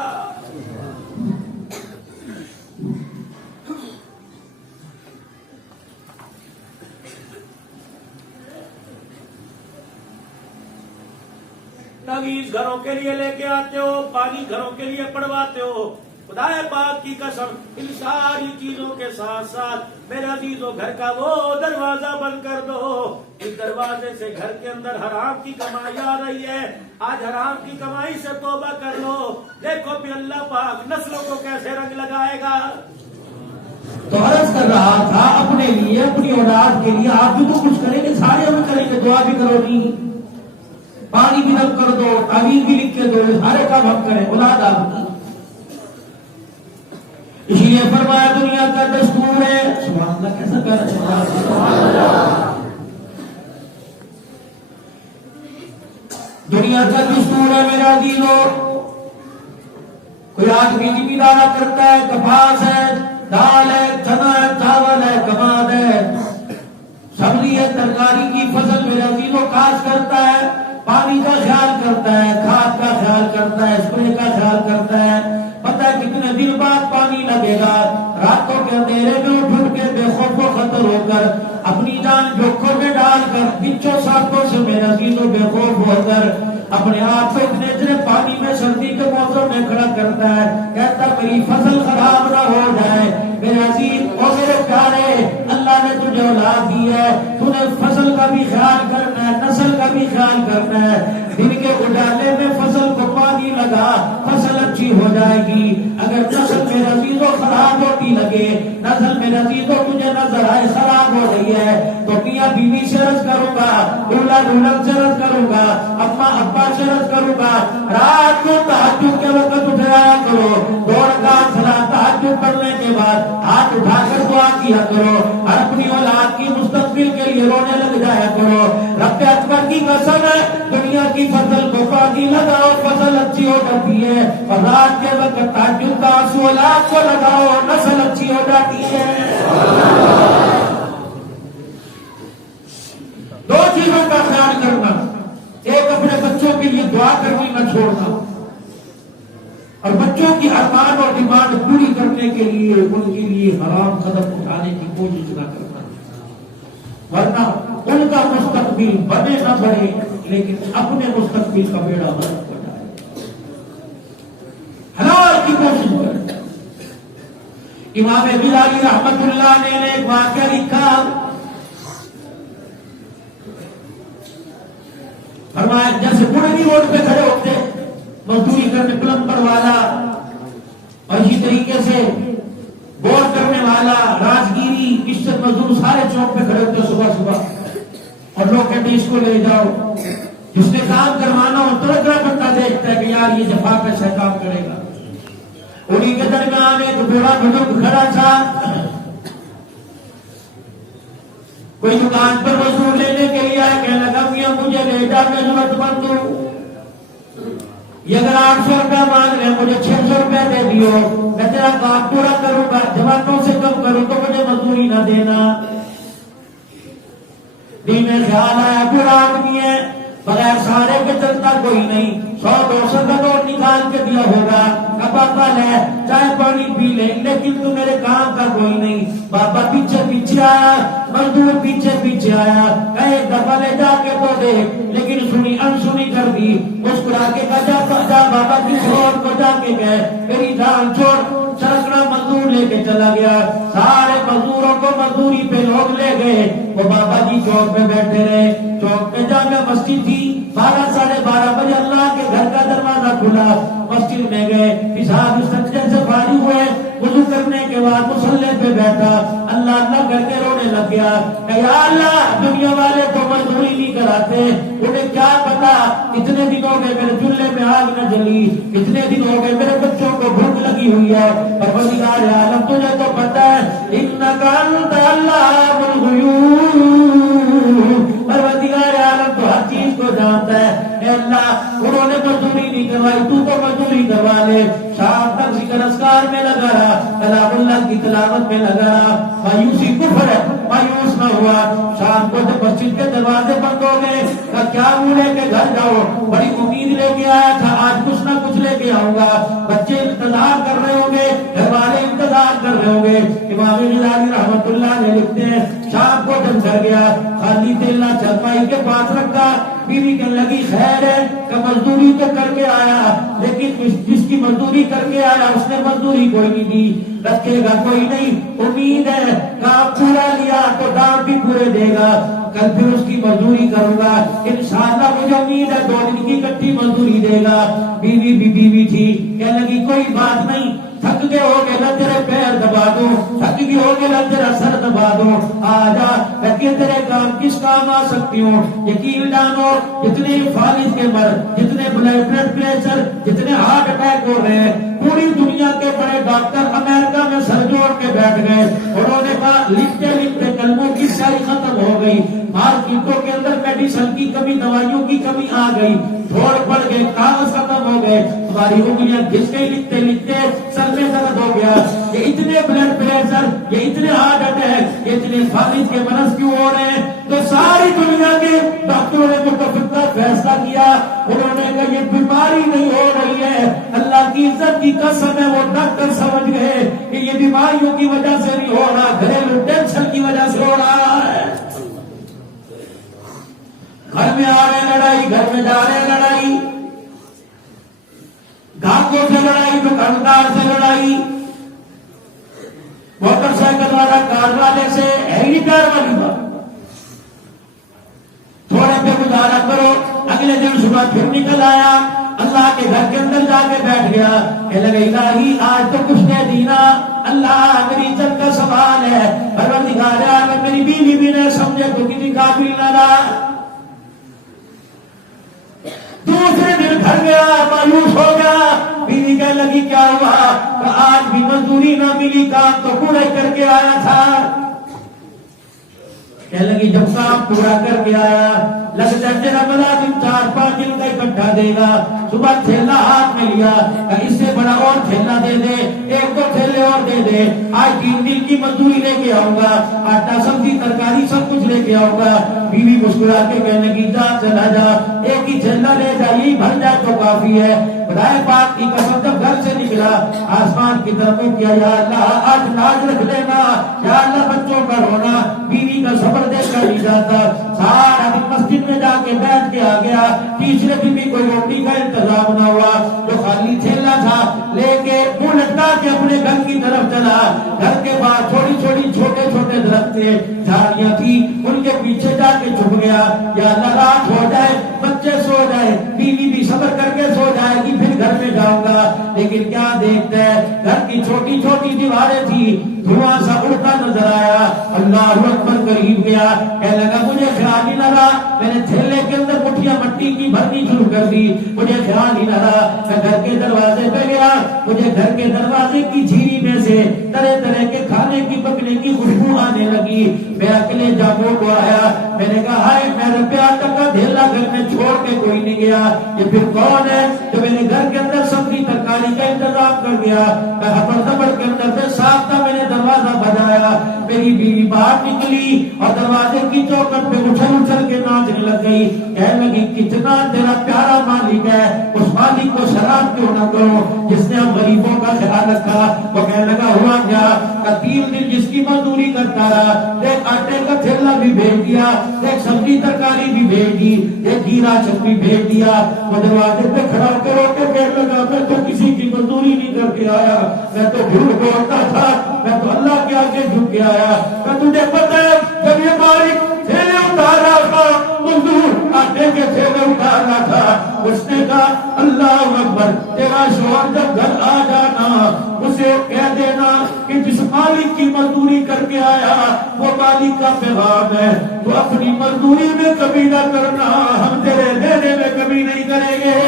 نویز گھروں کے لیے لے کے آتے ہو، پانی گھروں کے لیے پڑواتے ہو، خدا پاک کی قسم ان ساری چیزوں کے ساتھ ساتھ میرے عزیزوں گھر کا وہ دروازہ بند کر دو، اس دروازے سے گھر کے اندر حرام کی کمائی آ رہی ہے، آج حرام کی کمائی سے توبہ کر لو، دیکھو پھر اللہ پاک نسلوں کو کیسے رنگ لگائے گا۔ تو عرض کر رہا تھا اپنے لیے، اپنی اولاد کے لیے آپ بھی تو کچھ کریں گے، سارے ہمیں کریں گے، دعا بھی کرو نہیں، پانی بھی نب کر دو، تعویذ بھی لکھ کے دو، سارے کام ہم کریں، اولاد آپ کی۔ اس لیے فرمایا دنیا کا دستور ہے، سبحان اللہ کیسا پیارا ہے، دنیا کا دستور ہے میرا عزیزو، کوئی آدمی زمیندارا کرتا ہے، کپاس ہے، دال ہے، چنا ہے، چاول ہے، کماد ہے، سبزی ہے، ترکاری کی فصل میرا عزیزو کاشت کرتا ہے، پانی کا خیال کرتا ہے، کھاد کا خیال کرتا ہے، اسپرے کا خیال کرتا ہے، پتہ ہے کتنے دن بعد پانی لگے گا، راتوں کے اندھیرے میں اٹھ کے بے خوف و خطر ہو کر اپنی جان جوکھوں میں ڈال کر بچوں ساتھوں سے میرا عزیزو بے خوف ہو کر اپنے آپ کو اتنے اتنے پانی میں سردی کے موسم میں کھڑا کرتا ہے، کہتا میری فصل خراب نہ ہو جائے، میرے عزیز اور میرے پیارے اللہ نے تجھے اولاد دی ہے، تو نے فصل کا بھی خیال کرنا ہے، نسل کا بھی خیال کرنا ہے، دن کے اجالے میں فصل کو پانی لگا، فصل اچھی ہو جائے گی، اگر نسل میرے عزیزوں خراب ہوتی لگے، نسل میرے عزیزوں تجھے نظر آئے خراب ہو رہی ہے تو میاں بیوی سے عرض کروں گا، دولہا دلہن سے عرض کروں گا، اماں ابا سے عرض کروں گا، رات کو تہجد کے وقت اٹھایا کرو، 2 رکعت صلاۃ تہجد پڑھنے کے بعد ہاتھ اٹھا کر دعا کیا کرو، اور اپنی اولاد کی مستقبل کے لیے رونے لگ جایا کرو، رب اکبر کی قسم ہے دنیا کی فصل کو پانی لگاؤ، فصل اچھی ہو جاتی ہے، اور رات کے وقت تہجد کا آنسو اولاد کو لگاؤ، نسل اچھی ہو جاتی ہے۔ 2 چیزوں کا خیال کرنا، ایک اپنے بچوں کے لیے دعا کرنی نہ چھوڑنا، اور بچوں کی ارمان اور ڈیمانڈ پوری کرنے کے لیے ان کے لیے حرام قدم اٹھانے کی کوشش نہ کرنا، ورنہ ان کا مستقبل بنے نہ بڑھے لیکن اپنے مستقبل کا بیڑا غرق ہو جائے، حلال کی کوشش کرے۔ امام غزالی رحمت اللہ نے ایک واقعہ لکھا، فرمایا جیسے پورنی روڈ پہ کھڑے ہوتے مزدوری کرنے پلمبر والا اور اسی طریقے سے بور کرنے والا، راجگیری، کشت مزدور سارے چوک پہ کھڑے ہوتے صبح صبح، اور لوگ کہتے اس کو لے جاؤ، جس نے کام کروانا ہو طرح طرح بندہ دیکھتا ہے کہ یار یہ جفا پیسہ کام کرے گا۔ انہی کے درمیان ایک بوڑھا بزرگ کھڑا تھا، کوئی دکان پر مزدور لینے کے لیے آیا، کہنے لگا میاں مجھے لے جا، میں ضرورت مند ہوں، یہ اگر 800 روپے مانگ رہے ہیں مجھے 600 روپے دے دیو، میں تیرا کام پورا کروں گا، جوانوں سے کم کروں تو مجھے مزدوری نہ دینا۔ دل میں خیال آیا برا آدمی ہے، بغیر سارے کے چلتا کوئی نہیں، 100-200 کا نوٹ نکال کے دیا ہوگا، بابا لے چائے پانی پی لے، لیکن تو میرے کام کا کوئی نہیں۔ بابا پیچھے پیچھے آیا، مزدور پیچھے پیچھے آیا، کہے دفعہ لے جا کے تو دے، لیکن سنی انسنی کر دی، مسکرا کے کہا جا بابا کسی اور کو جا کے کہے میری جان چھوڑ، سڑکڑا مزدور لے کے چلا گیا، سارے مزدوروں کو مزدوری پہ لوگ لے گئے، وہ بابا جی چوک پہ بیٹھے رہے۔ چوک پہ جامع مسجد تھی، 12-12:30 بجے اللہ کے گھر کا دروازہ کھلا، مسجد میں گئے، پیشاب سجدے سے فارغ ہوئے، وضو کرنے کے بعد مصلی پہ بیٹھا، اللہ اللہ کر کے رونے لگ گیا کہ یا اللہ دنیا والے تو مزدوری نہیں کراتے، انہیں کیا پتا اتنے دن ہو گئے میرے چولہے میں آگ نہ جلی، اتنے دن ہو گئے میرے بچوں کو بھوک لگی ہوئی ہے، پروردگار عالم تجھے تو پتا ہے انک انت علام الغیوب، پروردگار عالم تو ہر چیز کو جانتا ہے۔ اے اللہ انہوں نے مزدوری نہیں کروائی، تو مزدوری کروا لے۔ شام تک ذکر اذکار میں لگا رہا، کلام اللہ کی تلاوت میں لگا رہا، مایوسی کفر ہے، مایوس نہ ہوا۔ شام کو جب مسجد کے دروازے بند ہو گئے تو کیا بولے کہ گھر جاؤ، بڑی امید لے کے آیا تھا آج کچھ نہ کچھ لے کے آؤں گا، بچے انتظار کر رہے ہوں گے، گھر والے انتظار کر رہے ہوں گے۔ امام غزالی رحمت اللہ علیہ لکھتے ہیں شام کو جب گھر گیا خالی تیلا چرپائی کے پاس رکھا، بیوی کہنے لگی خیر ہے کہ مزدوری تو کر کے آیا، لیکن جس کی مزدوری کر کے آیا اس نے مزدوری کوئی نہیں دی، رکھے گا کوئی نہیں، امید ہے کام پورا لیا تو دام بھی پورے دے گا، کل پھر اس کی مزدوری کروں گا انشاءاللہ، مجھے امید ہے 2 دن کی اکٹھی مزدوری دے گا۔ بیوی بھی بیوی تھی، کہنے لگی کوئی بات نہیں، تھک گئے ہو گے نہ تیرے پیر دبا دو، تھک گئے ہو گے نہ تیرا سر دبا دو، آ جا کہ تیرے کام کس کام آ سکتی ہوں۔ یقین جانو جتنے فالج کے مرض، جتنے بلڈ پریشر، جتنے ہارٹ اٹیک ہو رہے ہیں، پوری دنیا کے بڑے ڈاکٹر امریکہ میں سر جوڑ کے بیٹھ گئے، انہوں نے کہا لکھتے لکھتے کلموں کی ساری ختم ہو گئی، مارکیٹوں کے اندر میڈیسن کی کمی، دوائیوں کی کمی آ گئی، جھوڑ پڑ گئے، کاغذ ختم ہو گئے، ہماری انگلیاں گھس گئی لکھتے لکھتے، سر میں درد ہو گیا، یہ اتنے بلڈ پریشر، یہ اتنے ہارٹ اٹیک، یہ اتنے فالج کے مرض کیوں ہو رہے ہیں؟ تو ساری دنیا کے ڈاکٹروں نے متفقہ فیصلہ کیا، انہوں نے کہا یہ بیماری نہیں ہو رہی ہے، اللہ کی عزت کی قسم ہے وہ ڈاکٹر سمجھ گئے کہ یہ بیماریوں کی وجہ سے نہیں ہو رہا، گھریلو ٹینشن کی وجہ سے ہو رہا ہے۔ گھر میں آ رہے لڑائی، گھر میں جا رہے لڑائی، گاہکوں سے لڑائی، دکاندار سے لڑائی، موٹر سائیکل والا کار والے سے، ہیلی کار والی بات، تھوڑے پہ گزارا کرو۔ اگلے دن صبح پھر نکل آیا، اللہ کے گھر کے اندر جا کے بیٹھ گیا، کہ لگے الہی آج تو کچھ دے دینا، اللہ میری عزت کا سوال ہے، پروردگار عالم میری بیوی بھی نہ سمجھے تو کسی قابل نہ رہا۔ دوسرے دن گھر گیا، مایوس ہو گیا، بیوی کہنے لگی کیا ہوا؟ کہ آج بھی مزدوری نہ ملی، کام تو پورا کر کے آیا تھا۔ کہنے لگی جب کام پورا کر کے آیا لگتا ہے تیرا ملازم 4-5 دن کا اکٹھا دے گا، صبح تھیلا ہاتھ میں لیا، کہ اس سے بڑا اور تھیلا دے دے، 1-2 تھیلے اور دے دے، لے، آج 3 دن کی مزدوری لے کے آؤں گا، آٹا سبزی ترکاری سب کچھ لے کے آؤں گا۔ بیوی مسکرا کے کہنے کی جا چلا جا، ایک ہی جھنڈا لے جا، یہی بھر جائے تو کافی ہے۔ خدائے پاک کی قسم جب گھر سے نکلا آسمان کی طرف کیا، یا اللہ آج لاج رکھ لینا، یا اللہ بچوں کا رونا بیوی کا صبر دیکھ کر نہیں جاتا۔ سارا دن مسجد میں جا کے بیٹھ کے آ گیا، تیسرے دن بھی کوئی روٹی کا انتظام نہ ہوا، جو خالی تھیلا تھا لے کے منہ لٹکا کے اپنے گھر کی طرف چلا۔ گھر کے باہر چھوٹی چھوٹی چھوٹے چھوٹے درخت تھے، جھاڑیاں تھی، ان کے پیچھے جا کے چھپ گیا۔ یا اللہ رات ہو جائے، بچے سو جائے، بیوی بھی صبر کر کے سو جائے گی، پھر گھر میں جاؤں گا۔ لیکن کیا دیکھتا ہے، گھر کی چھوٹی چھوٹی دیواریں تھی، دھواں سا اڑتا نظر آیا۔ اللہ اکبر قریب گیا، کہنے لگا مجھے خیال ہی نہ رہا، میں نے تھیلے کے اندر مٹھیاں مٹی کی بھرنی شروع کر دی، مجھے خیال ہی نہ رہا۔ میں گھر کے دروازے پہ گیا، مجھے گھر کے دروازے کی جھیری میں سے طرح طرح کے کھانے کی پکنے کی خوشبو آنے لگی۔ میں اکیلے جاگو کو آیا، میں نے کہا ہائے میں روپیہ تک کا ڈھیلا گھر میں چھوڑ کے کوئی نہیں گیا، یہ پھر کون ہے جو میرے گھر کے اندر سبزی ترکاری کا انتظام کر گیا؟ میں ہپڑ دپڑ کے اندر سے ساختہ میں نے دروازہ بجایا، میری بیوی باہر نکلی اور دروازے کی چوکٹ پہ اچھل اچھل کے ناچنے لگ گئی، کہنے لگی کتنا تیرا پیارا مالک ہے، اس مالک کو شراب کیوں نہ کرو جس نے ہم غریبوں کا خیال رکھا۔ وہ کہنے لگا ہوا کیا؟ کہ 3 دن جس کی مزدوری کرتا رہا، ایک آٹے کا تھیلا بھی بھیج دیا، ایک سبزی ترکاری بھی بھیج دی، ایک گیرا چک بھی بھیج دیا۔ وہ دروازے پہ کھڑا کے رو کے کہنے لگا میں تو کسی کی مزدوری نہیں کر کے آیا، میں تو جھوٹ بولتا تھا، میں تو اللہ کے آگے جھک کے آیا۔ میں تجھے پتہ ہے جب یہ مالک تھیلے اٹھا رہا تھا، مزدور آٹے کے تھیلے اٹھا رہا تھا، اس نے کہا اللہ اکبر، تیرا شوہر جب گھر آ جانا اسے کہہ دینا کہ جس مالک کی مزدوری کر کے آیا وہ مالک کا پیغام ہے، تو اپنی مزدوری میں کمی نہ کرنا، ہم تیرے دینے میں کمی نہیں کریں گے۔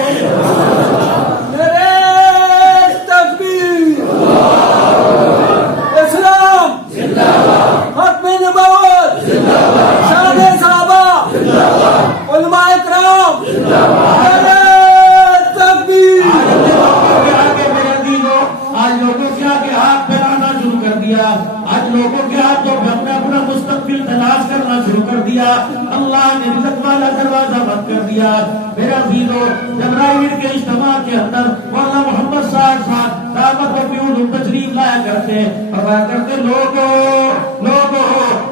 اسلام زندہ باد، ختم نبوت زندہ باد، شان صحابہ زندہ باد، علماء کرام زندہ باد، تکبیر۔ آج لوگوں کے آگے ہاتھ پھیلانا شروع کر دیا، آج لوگوں کے ہاتھ تو اپنا اپنا مستقبل تلاش کرنا شروع کر دیا، اللہ نے رزق والا دروازہ بند کر دیا۔ میرے عزیزو، جبرائیل کے اجتماع کے اندر مولانا محمد صاحب دعوت و فیوض تشریف لایا کرتے، فرمایا کرتے لوگوں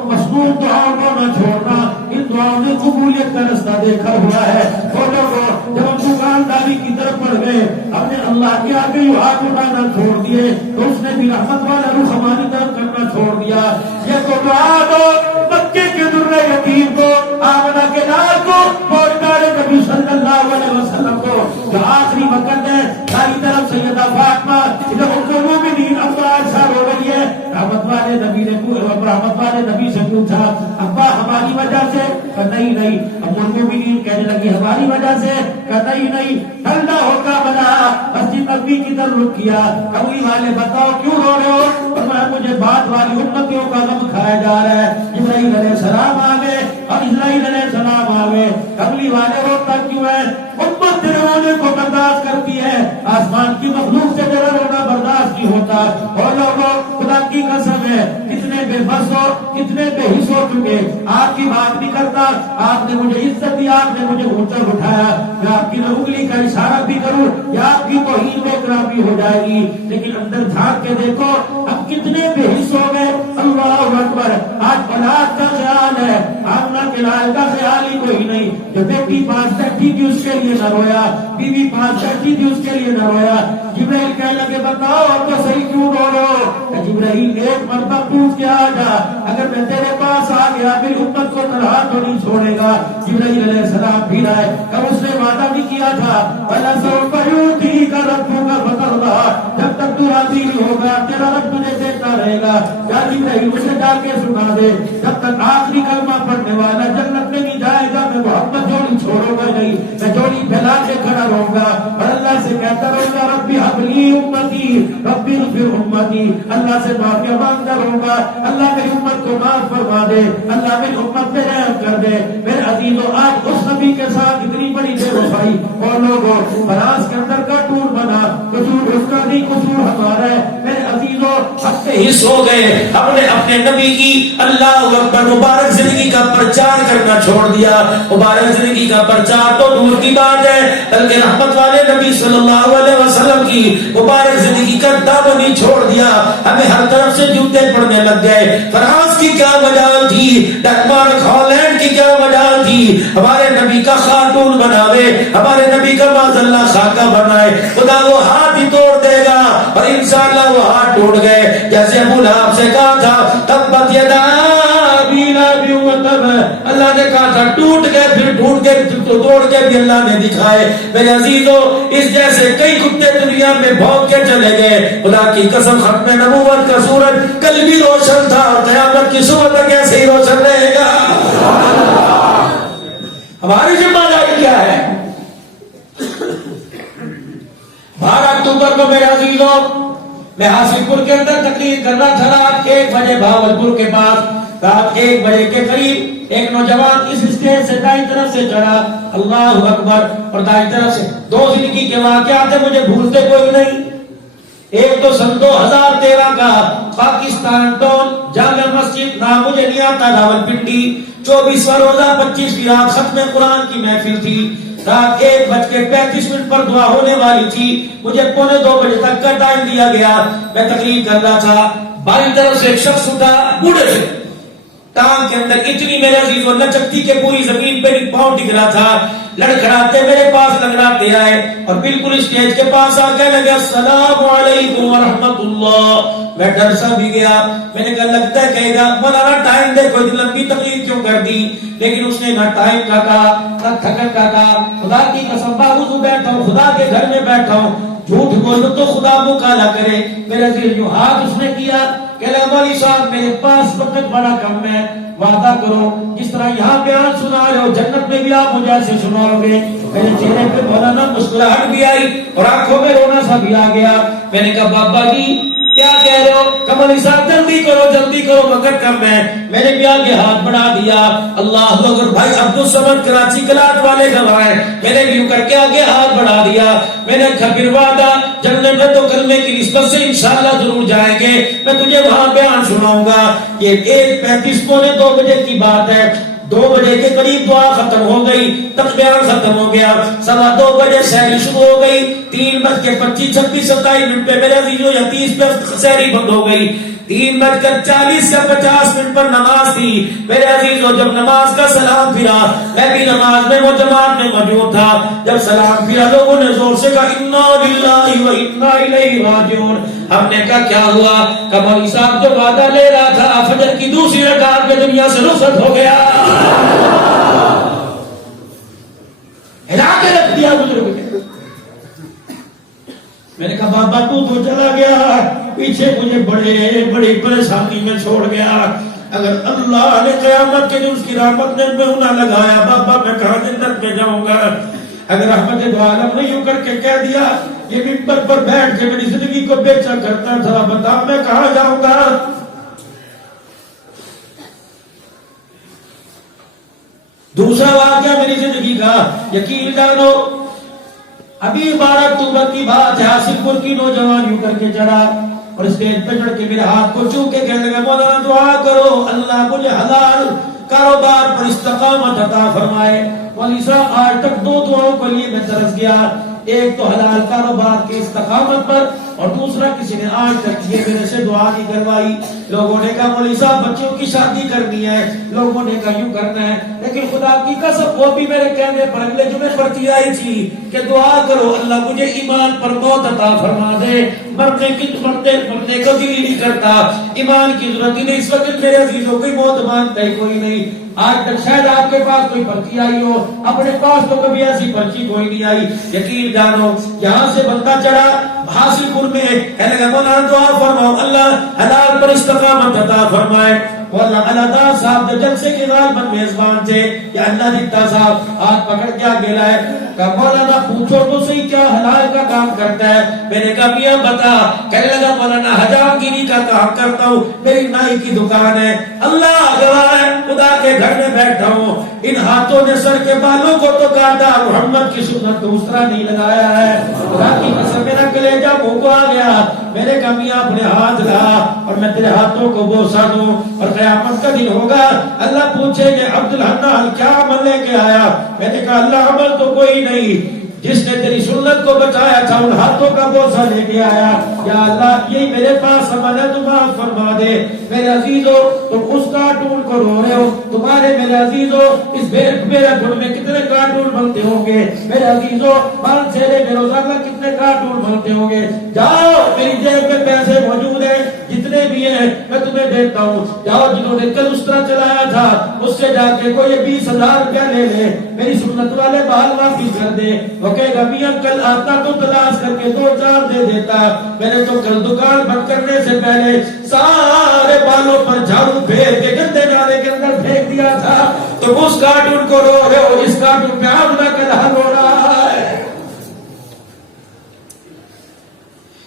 مسنون دعاؤں کو نہ چھوڑنا، ان دعاؤں نے قبولیت کا رستہ دیکھا ہوا ہے۔ وہ لوگوں جب ہم دکانداری کی طرف بڑھ گئے، ہم نے اللہ کے آگے یوں ہاتھ اٹھانا چھوڑ دیے تو اس نے بھی رحمت والا رخ ہماری طرف کرنا چھوڑ دیا۔ یہ تو دعا دو مکے کے درہ یتیم کو، آمنہ کے لال کو، موجدار نبی صلی اللہ علیہ وسلم کو، جو آخری وقت ہے ساری طرف سیدہ فاطمہ ادھر المومنین ابا عائشہ رو رہی ہے، رحمت والے نبی سے پوچھا ابا ہماری وجہ سے؟ قطعی نہیں۔ ام المومنین کہنے لگی ہماری وجہ سے؟ قطعی نہیں۔ ٹھنڈا ہو کر بنا مسجد نبی کی طرف رخ کیا، کبھی والے بتاؤ کیوں رو رہے ہو؟ فرمایا مجھے بعد والی امتیوں کا غم کھایا جا رہا ہے۔ جبرائیل علیہ السلام آ گئے اور اسرائیل علیہ السلام آ گئے، کبھی والے روتا کیوں ہے؟ امت تیرے رونے کو برداشت کرتی ہے، آسمان کی مخلوق سے تیرا رونا برداشت نہیں ہوتا۔ اور لوگوں خدا کی قسم ہے کتنے بے بس ہو، کتنے بے حس ہو چکے، آپ کی بات نہیں کرتا، آپ نے مجھے عزت دی، آپ نے مجھے اونچا اٹھایا، میں آپ کی انگلی کا اشارہ بھی کروں یا آپ کی توہین میں اکرامی ہو جائے گی، لیکن اندر جھانک کے دیکھو ہم کتنے بے حس ہو گئے۔ اللہ اکبر، آج بنات کا خیال ہے، آمنہ کے لال کا خیال ہی کوئی نہیں۔ جو بیٹی پاس بیٹھی تھی اس کے لیے نہ رویا، بیوی پاس بیٹھی تھی اس کے لیے نہ رویا۔ جبرائیل کہنے لگے بتاؤ اب تو صحیح کیوں رو رہے ہو؟ جبرائیل ایک مرتبہ پوچھ کے آ جا، اگر میں تیرے پاس آ گیا میری امت کو تنہا تو نہیں چھوڑے گا۔ جبرائیل علیہ السلام پھر آئے، اب اس نے وعدہ بھی کیا تھا وَلَسَوْفَ يُؤْتِيكَ رَبُّكَ فَتَرْضَىٰ، جب تک تو راضی نہیں ہوگا تیرا رب تجھے دیتا رہے گا۔ یا جبرائیل اسے جا کے سنا دے جب تک آخری کلمہ پڑھنے والا جنت میں نہیں جائے گا میں محمد جوڑی چھوڑوں گا نہیں، میں جوڑی پھیلا کے کھڑا رہوں گا اور اللہ سے کہتا رہوں گا ربی حب لی امتی ربی اغفر امتی، اللہ سے معافی مانگتا رہوں گا اللہ میری امت کو معاف فرما دے، اللہ میری امت پہ رحم کر دے۔ میرے عزیزو، آج اس نبی کے ساتھ اتنی بڑی بے وفائی اور لوگوں فراز کے اندر کا ٹور بنا، قصور اس کا بھی قصور ہمارا ہے میرے عزیزوں. ہم پہ حص ہو گئے، ہم نے اپنے نبی کی اللہ اکبر مبارک زندگی کا پرچار کرنا چھوڑ دیا. مبارک زندگی کا پرچار تو دور کی بات ہے، بلکہ رحمت والے نبی صلی اللہ علیہ وسلم کی مبارک زندگی کا دامن ہی چھوڑ دیا. ہمیں ہر طرف سے جوتے پڑنے لگ گئے. فرانس کی کیا وجہ تھی، ڈنمارک ہالینڈ کی کیا وجہ تھی، ہمارے نبی کا خاتون بناوے، ہمارے نبی کا معاذ اللہ خاکہ بنائے. خدا وہ ہاتھ ہی توڑ دے گا، اور انشاءاللہ وہ ہاتھ ٹوٹ گئے. جیسے ابو لہب سے کہا تھا تبت یدا ابی لہب وتب، اللہ نے کہا تھا ٹوٹ گئے، پھر ٹوٹ گئے، تو توڑ کے بھی اللہ نے دکھائے. میرے عزیزوں اس جیسے کئی کتے دنیا میں بھونک کے چلے گئے. خدا کی قسم ختم نبوت کا سورج کل بھی روشن تھا اور قیامت کی صبح تک ایسے ہی روشن رہے گا. ہماری ذمہ داری کیا ہے؟ 12 اکتوبر کو میرے عزیزوں میں حاصل پور کے اندر تقریر کر رہا تھا. رات 1 بجے بھاولپور کے پاس رات 1 بجے کے قریب ایک نوجوان اس اسٹیج سے دائیں طرف سے چڑھا، اللہ اکبر، اور دائیں طرف سے 2 زندگی کے واقعات ہیں مجھے بھولتے کوئی نہیں. ایک تو سن 2013 کا پاکستان ٹون جامع مسجد، نام مجھے نہیں آتا، راولپنڈی، 24واں روزہ 25ویں رات ختم قرآن کی محفل تھی. رات 1:35 پر دعا ہونے والی تھی. مجھے 1:45 بجے تک کا ٹائم دیا گیا. میں تقریر کر رہا تھا. بائیں طرف سے ایک شخص اٹھا، بوڑھے سے ٹانگ کے اندر اتنی میرے عزیز و لچکتی کے پوری زمین پہ پاؤں ٹک رہا تھا. لڑکھڑاتے میرے پاس لگڑاتے آئے اور بالکل اسٹیج کے پاس آ کے لگے السلام علیکم ورحمۃ اللہ. میں ڈر سا بھی گیا. میں نے کہا لگتا ہے کہے گا مولانا ٹائم دے، کوئی لمبی تقریر کیوں کر دی؟ لیکن اس نے نہ ٹائم کا کہا نہ تھکن کا کہا. خدا کی قسم باوضو بیٹھا ہوں، خدا کے گھر میں بیٹھا ہوں، جھوٹ بولو تو خدا مکالا کرے. میرے عزیز جو ہاتھ اس نے کیا کہ مولوی صاحب میرے پاس وقت بڑا کم ہے، وعدہ کرو جس طرح یہاں بیان سنا رہے ہو جنت میں بھی آپ مجھے ایسے سناؤ گے. میرے چہرے پہ مولانا مسکراہٹ بھی آئی اور آنکھوں میں رونا سا بھی آ گیا. میں نے کہا بابا جی کیا کہہ رہے ہو؟ کمل صاحب جلدی کرو وقت کم ہے. میں نے بھی آگے ہاتھ بڑھا دیا. اللہ اکبر. بھائی عبدالصمد کراچی کلاٹ والے گواہ ہیں. میں نے بھی کر کے آگے ہاتھ بڑھا دیا. میں نے کہا پھر وعدہ جنت میں تو کلمے کی نسبت سے انشاءاللہ ضرور جائیں گے. میں تجھے وہاں بیان سناؤں گا. یہ 1:35 پونے 2 بجے کی بات ہے. 2 بجے کے قریب دعا ختم ہو گئی، تقبیر ختم ہو گیا. 2:15 بجے سحری شروع ہو گئی. 3:25 26 27 پہ میرے عزیزوں یا 30 پہ سحری بند ہو گئی. 3:40 سے 50 پر نماز تھی. میرے عزیزوں جب نماز کا سلام پھرا، میں بھی نماز میں وہ جماعت میں موجود تھا. جب سلام پھرا لوگوں نے زور سے کہا انا للہ و انا الیہ راجعون. ہم نے کہا کیا ہوا؟ کہ مولوی صاحب جو وعدہ لے رہا تھا فجر کی دوسری رکعت میں دنیا سے رخصت ہو گیا. ہلا کے رکھ دیا بزرگ نے. میں نے کہا بابا تو چلا گیا، پیچھے مجھے بڑی پریشانی میں چھوڑ گیا. اگر اللہ نے قیامت کے دن اس کی رحمت نے نہ لگایا بابا میں کہاں جنت میں جاؤں گا؟ اگر رحمت دو عالم نے یوں کر کے کہہ دیا یہ ممبر پر بیٹھ کے میری زندگی کو بیچا کرتا تھا، بتا میں کہاں جاؤں گا؟ دوسرا واقعہ میری زندگی کا یقین جانو، ابھی 12 اکتوبر کی بات ہے. حاصل پور کی نوجوان یوں کر کے چڑھا اور اسٹیج پہ چڑھ کے میرے ہاتھ کو چھو کے کہنے لگا مولانا دعا کرو اللہ مجھے حلال کاروبار پر استقامت عطا فرمائے. مولوی صاحب آج تک 2 دعاؤں کے لیے میں ترس گیا. ایک تو حلال کاروبار کی استقامت پر اور دوسرا کسی نے آج تک یہ میرے سے دعا نہیں کروائی. لوگوں نے کہا مولوی صاحب بچوں کی شادی کرنی ہے، لوگوں نے کہا یوں کرنا ہے، لیکن خدا کی قسم وہ بھی میرے کہنے پر اگلے جمعے پڑتی آئی تھی کہ دعا کرو اللہ مجھے ایمان پر موت عطا فرما دے. مرنے کو دل نہیں کرتا، ایمان کی ضرورت ہی نہیں. اس وقت میرے عزیزوں کوئی موت مانتا ہی کوئی نہیں. آج تک شاید آپ کے پاس کوئی پرچی آئی ہو، اپنے پاس تو کبھی ایسی پرچی کوئی نہیں آئی. یقین جانو یہاں سے بندہ چڑھا حاصل پور میں کہنے لگا مولانا دعا فرماؤ اللہ حلال پر استقامت عطا فرمائے. مولانا اللہ صاحب جو جلسے کے غالباً میزبان تھے یا اللہ دیتا صاحب ہاتھ پکڑ کے آگے لائے کہ مولانا پوچھو تو صحیح کیا حلال کا کام کرتا ہے؟ میں نے کہا میاں بتا. کہنے لگا مولانا حجام گیری کا کام کرتا ہوں, میری نائی کی دکان ہے, اللہ گواہ ہے خدا کے گھر میں بیٹھا ہوں, ان ہاتھوں نے سر کے بالوں کو تو کاٹا, محمد کی سنت کو اس طرح نہیں لگایا ہے. خدا کی قسم میرا کلیجہ منہ کو آ گیا. میں نے کہا میاں اپنے ہاتھ لا اور میں تیرے ہاتھوں کو بوسا دوں, اور قیامت کا دن ہوگا اللہ پوچھے کہ عبد الحنان کیا عمل لے کے آیا؟ میں نے کہا اللہ عمل تو کوئی نہیں, جس نے تیری سنت کو بچایا تھا ان ہاتھوں کا بوسہ لے کے آیا. یا اللہ یہی میرے پاس عمل ہے, تم معاف فرما دے. میرے عزیزو تم اس کارٹون کو رو رہے ہو, تمہارے میرے عزیزو اس میرے گھر میں کتنے کارٹون بنتے ہوں گے. میرے عزیزو پانچ چہرے میں روزانہ کتنے کارٹون بنتے ہوں گے. جاؤ میری جیب میں پیسے موجود ہیں, جتنے بھی ہیں میں تمہیں دیتا ہوں. جاؤ جنہوں نے کل اس طرح چلایا تھا اس سے جا کے کوئی 20,000 روپیہ لے لے, میری سنت والے بال واپس کر دے. کہے گا میاں کل آتا تو تلاش کر کے 2-4 دے دیتا, میں نے تو کل دکان بند کرنے سے پہلے سارے بالوں پر جھاڑو پھیر کے گندے نالے کے اندر پھینک دیا تھا. تو اس کارٹون کو رو رہے ہو, اس کارٹون پہ آمنا کا حل ہو رہا ہے.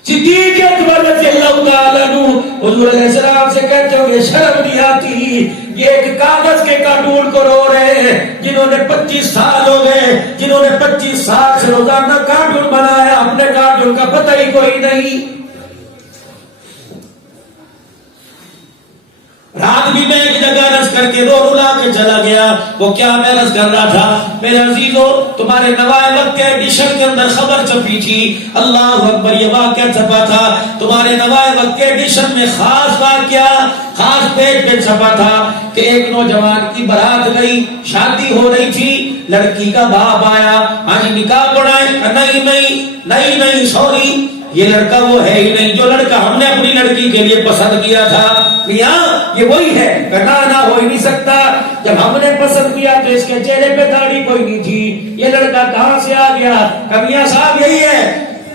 صدیق اکبر رضی اللہ تعالیٰ عنہ حضور علیہ السلام سے کہتے ہو یہ شرم نہیں آتی, یہ ایک کاغذ کے کارٹون کو رو رہے ہیں جنہوں نے 25 سال ہو گئے, جنہوں نے 25 سال سے روزانہ کارٹون بنایا, اپنے کارٹون کا پتہ ہی کوئی نہیں. رات بھی میں ایک جگہ رس کر کے رو رلا کے چلا گیا. وہ کیا میں رس کر رہا تھا میرے عزیزو, تمہارے نوائے وقت کے ایڈیشن کے اندر خبر چھپی تھی, اللہ اکبر یہ واقعہ چھپا تھا. تمہارے نوائے وقت کے ایڈیشن میں خاص واقعہ خاص پیج پہ چھپا تھا کہ ایک نوجوان کی برات گئی, شادی ہو رہی تھی, لڑکی کا باپ آیا, آج نکاح پڑھائے, نہیں سوری یہ لڑکا وہ ہے ہی نہیں جو لڑکا ہم نے اپنی لڑکی کے لیے پسند کیا تھا. میاں یہ وہی ہے, کٹانا ہو ہی نہیں سکتا, جب ہم نے پسند کیا تو اس کے چہرے پہ داڑھی کوئی نہیں تھی, یہ لڑکا کہاں سے آ گیا؟ میاں صاحب یہی ہے,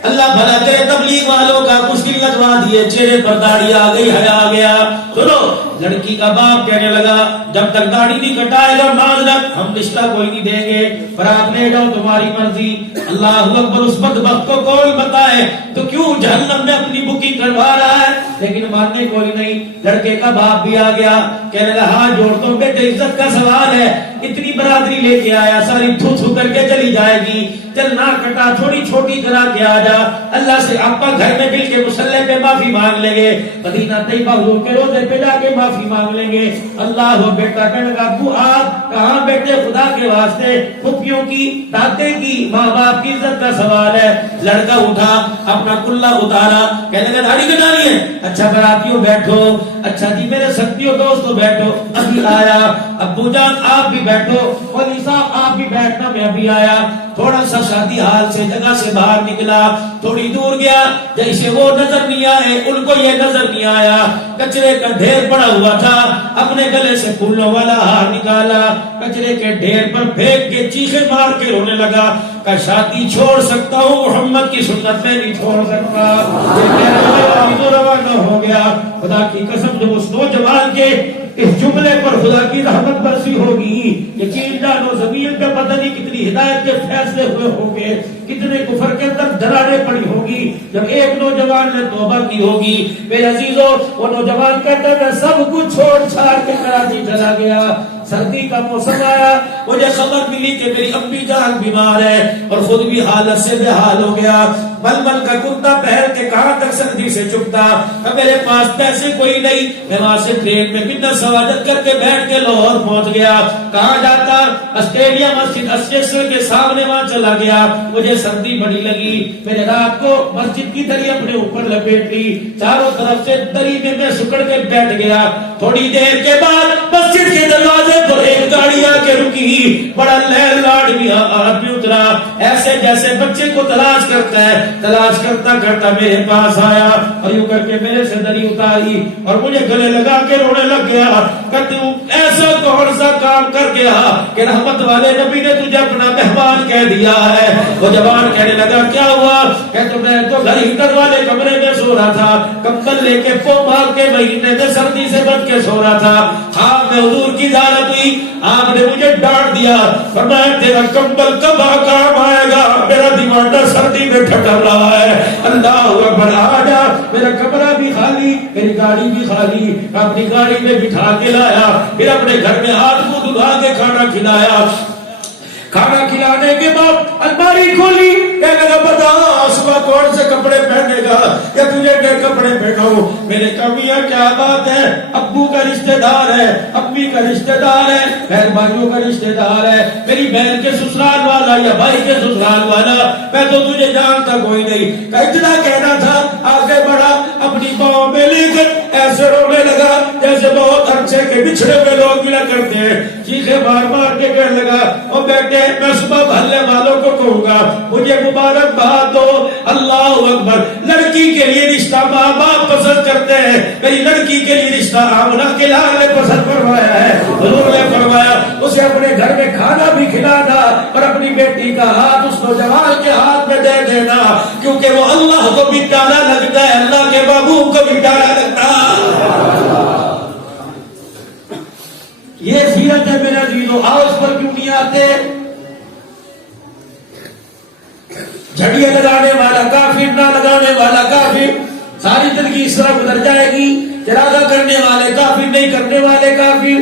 اللہ بھلا کرے تبلیغ والوں کا کچھ دن لگوا دیے, چہرے پر داڑھی آ گئی, حیا آ گیا. سنو لڑکی کا باپ کہنے لگا جب تک داڑھی نہیں کٹائے گا معذرت ہم رشتہ کوئی نہیں دیں گے, برات لے جاؤ تمہاری مرضی. اللہ اکبر, اس بدبخت کو کون بتائے تو کیوں جہنم میں اپنی بکنگ کروا رہا ہے, لیکن ماننے کوئی نہیں. لڑکے کا باپ بھی آ گیا, کہنے لگا ہاں جوڑ تو بیٹے عزت کا سوال ہے, اتنی برادری لے کے آیا ساری تھو تھو کر کے چلی جائے گی, چل نہ کٹا تھوڑی چھوٹی کرا کے آ جا, اللہ سے آپ گھر میں مل کے مصلی پہ معافی مانگ لیں گے, مدینہ طیبہ حضور کے روزے پہ جا کے معافی مانگ لیں گے. اللہ ہو بیٹا کہنے لگا ابو آپ کہاں بیٹے, خدا کے واسطے پھپھیوں کی دادے کی ماں باپ کی عزت کا سوال ہے. لڑکا اٹھا اپنا کلا اتارا, کہنے لگا داڑھی کٹانی ہے, اچھا براتیوں بیٹھو, اچھا جی میرے ساتھیوں دوستوں بیٹھو, ابھی آیا. ابو جان آپ بھی بیٹھو, ولی صاحب آپ بھی بیٹھنا, میں ابھی آیا. تھوڑا سا شادی حال سے جگہ سے باہر نکلا, تھوڑی دور گیا, جیسے وہ نظر نہیں آئے ان کو یہ نظر نہیں آیا, کچرے کا ڈھیر پڑا ہوا تھا, اپنے گلے سے پھولوں والا ہار نکالا, کچرے کے ڈھیر پر پھینک کے چیخے مار کے رونے لگا کہ شادی چھوڑ سکتا ہوں, محمد کی سنت میں نہیں چھوڑ سکتا. روانہ ہو گیا. خدا کی قسم جب اس نوجوان کے اس جملے پر خدا کی رحمت برسی ہوگی, یقین جانو زمین پہ پتہ نہیں کتنی ہدایت کے فیصلے ہوئے ہوں گے, کتنے کفر کے اندر دراڑیں پڑی ہوگی جب ایک نوجوان نے توبہ کی ہوگی. میرے عزیزو وہ نوجوان کہتا ہے میں سب کچھ چھوڑ چھاڑ کے کراچی چلا گیا. سردی کا موسم آیا, مجھے خبر ملی کہ میری امی جان بیمار ہے اور خود بھی حالت سے بے حال ہو گیا. ململ کا کرتا پہن کے کہاں تک سردی سے چپتا, میرے پاس پیسے کوئی نہیں, میں وہاں سے ٹرین میں بنا سوادت کر کے بیٹھ کے لاہور پہنچ گیا. کہاں جاتا؟ آسٹریلیا مسجد اسٹیشن کے سامنے وہاں چلا گیا. مجھے سردی بڑی لگی, میں نے رات کو مسجد کی دری اپنے اوپر لپیٹ لی, چاروں طرف سے دری میں سکڑ کے بیٹھ گیا. تھوڑی دیر کے بعد مسجد کے دروازے پر ایک گاڑی آ کے رکی, بڑا لہر لاڈ آدمی اترا, ایسے جیسے بچے کو تلاش کرتا ہے, تلاش کرتا کرتا میرے پاس آیا اور یوں کر کے میرے سے دری اتاری اور مجھے گلے لگا کے رونے لگ گیا کہ تو ایسا کون سا کام کر گیا کہ رحمت والے نبی نے تجھے اپنا مہمان کہہ دیا ہے؟ وہ جوان کہنے لگا کیا ہوا؟ کہ تو میں تو گھر ہیٹر والے کمرے میں سو رہا تھا، کمبل لے کے پو مار کے مہینے میں سردی سے بچ کے سو رہا تھا، خواب میں حضور کی زیارت ہوئی، آپ نے مجھے ڈانٹ دیا، فرمایا تیرا کمبل کب کام آئے گا؟ میرا دیوانہ سردی میں ٹھٹر رہا ہے۔ اللہ اکبر، آ جا، میرا کمرہ بھی خالی، میری گاڑی بھی خالی، اپنی گاڑی میں بٹھا کے لایا، پھر اپنے گھر میں ہاتھ کو دھلا کے کھانا کھلایا۔ کھانا کھلانے کے بعد الماری کھولی، کہنے لگا بتا صبح کون سے کپڑے پہنے گا یا تجھے کیا کپڑے پہناؤں؟ میں نے کہا میاں کیا بات ہے، ابو کا رشتہ دار ہے، امی کا رشتہ دار ہے، بہن بھائیوں کا رشتہ دار ہے، میری بہن کے سسرال والا یا بھائی کے سسرال والا، میں تو تجھے جانتا کوئی نہیں۔ کہ اتنا کہنا تھا، آگے بڑھا، اپنی باؤں میں لے کر ایسے رونے لگا جیسے بہت عرصے کے بچھڑے ہوئے لوگ ملا کرتے ہیں، چیخے مار مار کے کہنے لگا او بیٹے میں صبح بھلے والوں کو کہوں گا مجھے مبارکباد دو۔ اللہ اکبر، لڑکی کے لیے رشتہ ماں باپ پسند کرتے ہیں، میری لڑکی کے لیے رشتہ آمنہ کے لال نے پسند فرمایا ہے۔ حضور نے فرمایا اسے اپنے گھر میں کھانا بھی کھلانا اور اپنی بیٹی کا ہاتھ اس نوجوان کے ہاتھ میں دے دینا، کیونکہ وہ اللہ کو بھی پیارا لگتا ہے، اللہ کے محبوب کو بھی پیارا لگتا ہے۔ یہ سیرت ہے میرے عزیزو، آؤ اس پر کیوں نہیں آتے؟ جھڑیاں لگانے والا کافر، نہ لگانے والا کافر، ساری زندگی اس طرح گزر جائے گی۔ ارادہ کرنے والے کافر، نہیں کرنے والے کافر۔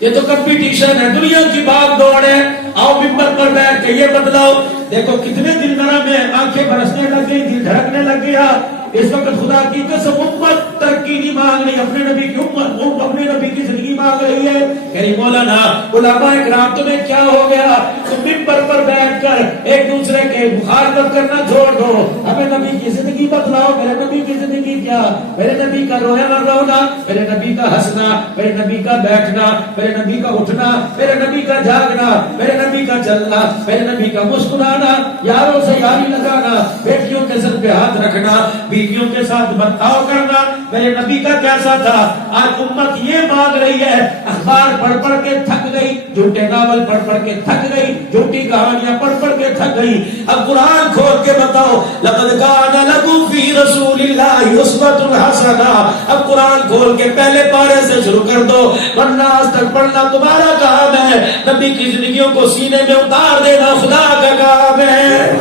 یہ تو کمپٹیشن ہے، دنیا کی بھاگ دوڑ ہے۔ آؤ ممبر پر بیٹھ کے یہ بدلاؤ، دیکھو کتنے دل نرم میں آنکھیں برسنے لگ گئی، دل دھڑکنے لگ گیا۔ اس وقت خدا کی قسم امت ترقی نہیں مانگ رہی، اپنے نبی کی امت اپنے نبی کی زندگی مانگ رہی ہے۔ یعنی مولانا علماء اکرام تمہیں کیا ہو گیا؟ تم ممبر پر بیٹھ کر ایک دوسرے کے مخالفت کرنا چھوڑ دو، ہمیں نبی کی زندگی بتلاؤ۔ میرے نبی کی زندگی کیا؟ میرے نبی کا رونا رونا، میرے نبی کا ہنسنا، میرے نبی کا بیٹھنا، میرے نبی کا اٹھنا، میرے نبی کا جاگنا، میرے نبی کا چلنا، میرے نبی کا مسکرانا، یاروں سے یاری لگانا، بیٹیوں کے سر پہ ہاتھ رکھنا، بیویوں کے ساتھ برتاؤ کرنا، میرے نبی کا کیسا تھا؟ آج امت یہ مانگ رہی ہے، اخبار پڑھ پڑھ کے تھک گئی، جھوٹے ناول پڑھ پڑھ کے تھک گئی، جھوٹی کہانیاں پڑھ پڑھ کے تھک گئی۔ اب قرآن کھول کے بتاؤ، لقد کان لکم فی رسول اللہ اسوۃ حسنہ۔ اب قرآن کھول کے پہلے پارے سے شروع کر دو، ورنہ آج تک پڑھنا تمہارا کام ہے، نبی کی زندگیوں کو سینے میں اتار دینا خدا کا کام ہے۔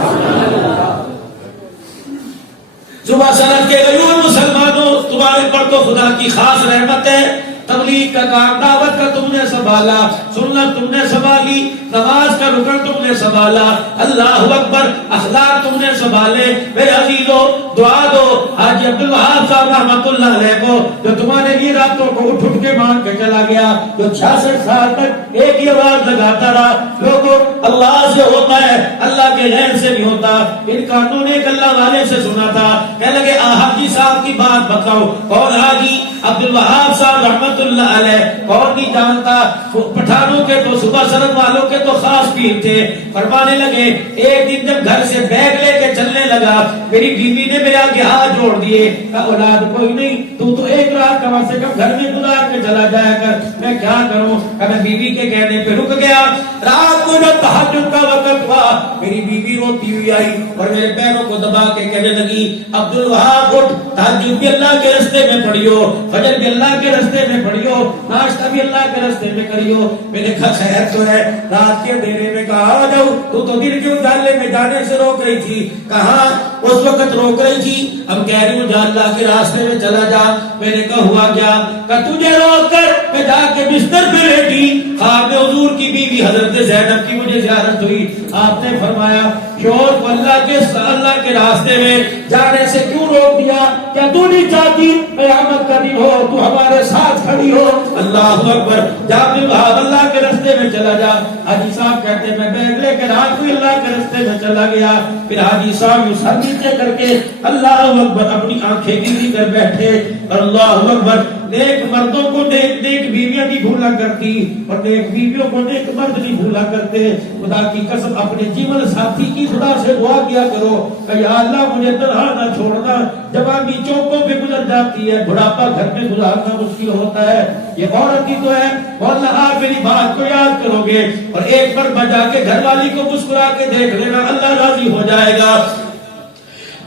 صبح سنت کے غیور مسلمانوں، تمہارے پر تو خدا کی خاص رحمت ہے، تبلیغ کا کام، دعوت کا تم نے سنبھالا، سنت تم نے سنبھالی، نماز کا رکن تم نے سنبھالا، اللہ اکبر، اخلاق تم نے سنبھالے۔ میرے عزیزو دعا دو حاجی عبدالوہاب صاحب رحمۃ اللہ علیہ کو، جو تمہارے لیے راتوں کو اٹھ اٹھ کے مان کے چلا گیا، جو 66 سال تک ایک ہی آواز لگاتا رہا، لوگوں اللہ سے ہوتا ہے، اللہ کے غیر سے نہیں ہوتا۔ ان کانوں نے ایک اللہ والے سے سنا تھا، کہنے لگے حاجی صاحب کی بات بتاؤ، کون حاجی؟ عبدالوہاب صاحب رحمۃ اللہ علیہ، کون نہیں جانتا؟ پٹھانوں کے تو صبح سرد والوں کے تو خاص پیر تھے۔ فرمانے لگے ایک دن جب گھر سے بیگ لے کے چلنے لگا، میری بیوی نے میرے آگے ہاتھ جوڑ دیے، کہا اولاد کوئی نہیں، تو ایک رات کم سے کم گھر میں گزار کے چلا جایا کر، میں کیا کروں؟ میں بیوی کے کہنے پہ رک گیا۔ رات کو جب تہجد کا وقت ہوا، میری بیوی روتی ہوئی آئی اور میرے پیروں کو دبا کے کہنے لگی عبدالوہاب اٹھ، تہجد بھی اللہ کے راستے میں پڑھیو، فجر بھی اللہ کے راستے میں پڑھیو، ناشتہ بھی اللہ کے راستے میں کریو۔ میں نے کہا خیر تو ہے، رات کے اندھیرے میں کہا آ جاؤ، تو دن کے اجالے میں جانے سے روک رہی تھی، کہاں اس وقت روک رہی تھی، اب کہہ رہی ہوں جا اللہ کے راستے میں چلا جا۔ میں نے کہا ہوا کیا؟ کہ تجھے روک کر میں جا کے بستر پہ لیٹی، خواب میں حضور کی بیوی حضرت زینب کی مجھے زیارت ہوئی۔ آپ نے فرمایا شور کو اللہ کے راستے میں جانے سے کیوں روک دیا؟ کیا تو نہیں چاہتی قیامت کا دن ہو تو ہمارے ساتھ کھڑی ہو؟ اللہ اکبر، جا اللہ کے راستے میں چلا جا۔ حاجی صاحب کہتے میں بیگ لے کے رات کو اللہ کے راستے میں چلا گیا۔ پھر حاجی صاحب یوں سر نیچے کر کے اللہ اکبر اپنی آنکھیں گیلی کر بیٹھے، اللہ اکبر، نیک مردوں کو نیک بیویاں بھی بھولا کرتی اور نیک بیویوں کو نیک مرد بھی بھولا کرتے. خدا کی قسم اپنے جیون ساتھی کی خدا سے دعا کیا کرو کہ یا اللہ مجھے تنہا نہ چھوڑنا. جوانی چوکوں پہ گزر جاتی ہے, بڑھاپا گھر میں گزارنا مشکل ہوتا ہے. یہ عورت ہی تو ہے. اور آپ میری بات کو یاد کرو گے اور ایک بار بجا کے گھر والی کو مسکرا کے دیکھ لینا, اللہ راضی ہو جائے گا.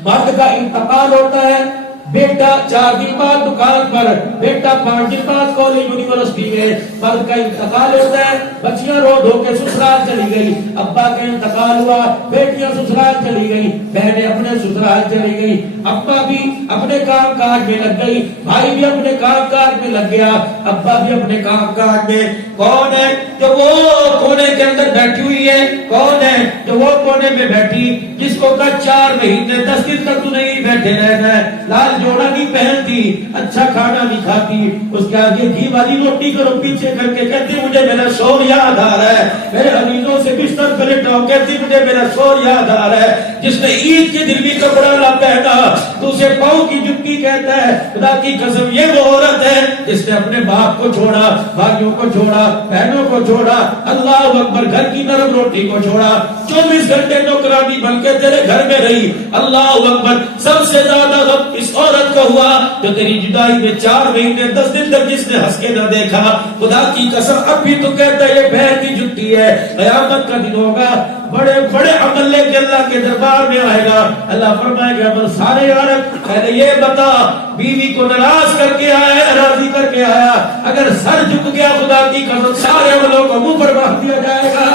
مرد کا انتقال ہوتا ہے, بیٹا 4 دن بعد دکان پر, بیٹا 5 دن بعد کالج یونیورسٹی میں. مرد کا انتقال ہوتا ہے, بچیاں رو دھو کے سسرال چلی گئی, ابا کا انتقال ہوا, بیٹیاں سسرال چلی گئی, بہنیں اپنے سسرال چلی گئی, ابا بھی اپنے کام کاج میں لگ گئی, بھائی بھی اپنے کام کاج میں لگ گیا, ابا بھی اپنے کام کاج میں. کون ہے جو وہ کونے کے اندر بیٹھی ہوئی ہے؟ کون ہے جو وہ کونے میں بیٹھی جس کو کہ 4 مہینے 10 دن تک تو نہیں بیٹھے رہنا ہے, لال جوڑا نہیں پہنتی, اچھا کھانا نہیں کھاتی, اس کے آگے گھی والی روٹی کرو پیچھے کر کے کہتی مجھے میرا شور یاد آ رہا ہے, میرے عزیزوں سے بستر پہ لیٹاؤ کہتی مجھے میرا شور یاد آ رہا ہے. جس نے عید کے دن بھی کپڑا نہ پہنا تو اسے پاؤں کی جُتی کہتا ہے. خدا کی قسم یہ وہ عورت ہے جس نے اپنے باپ کو چھوڑا, بھائیوں کو چھوڑا, بہنوں کو چھوڑا, اللہ اکبر, گھر کی نرم روٹی کو چھوڑا, 24 گھنٹے نوکرانی بن کے تیرے گھر میں رہی. اللہ اکبر. سب سے زیادہ غم اس عورت کو ہوا جو تیری جدائی میں 4 مہینے 10 دن تک جس نے ہنس کے نہ دیکھا. خدا کی قسم اب بھی تو کہتا ہے یہ بہن کی جُتی ہے. قیامت کا دن ہوگا, بڑے بڑے عمل لے کے اللہ کے دربار میں آئے گا. اللہ فرمائے گا عمل سارے عورت پہلے یہ بتا بیوی کو ناراض کر کے آیا ہے, راضی کر کے آیا؟ اگر سر جھک گیا خدا کی قسم سارے عملوں کو منہ پر باندھ دیا جائے گا.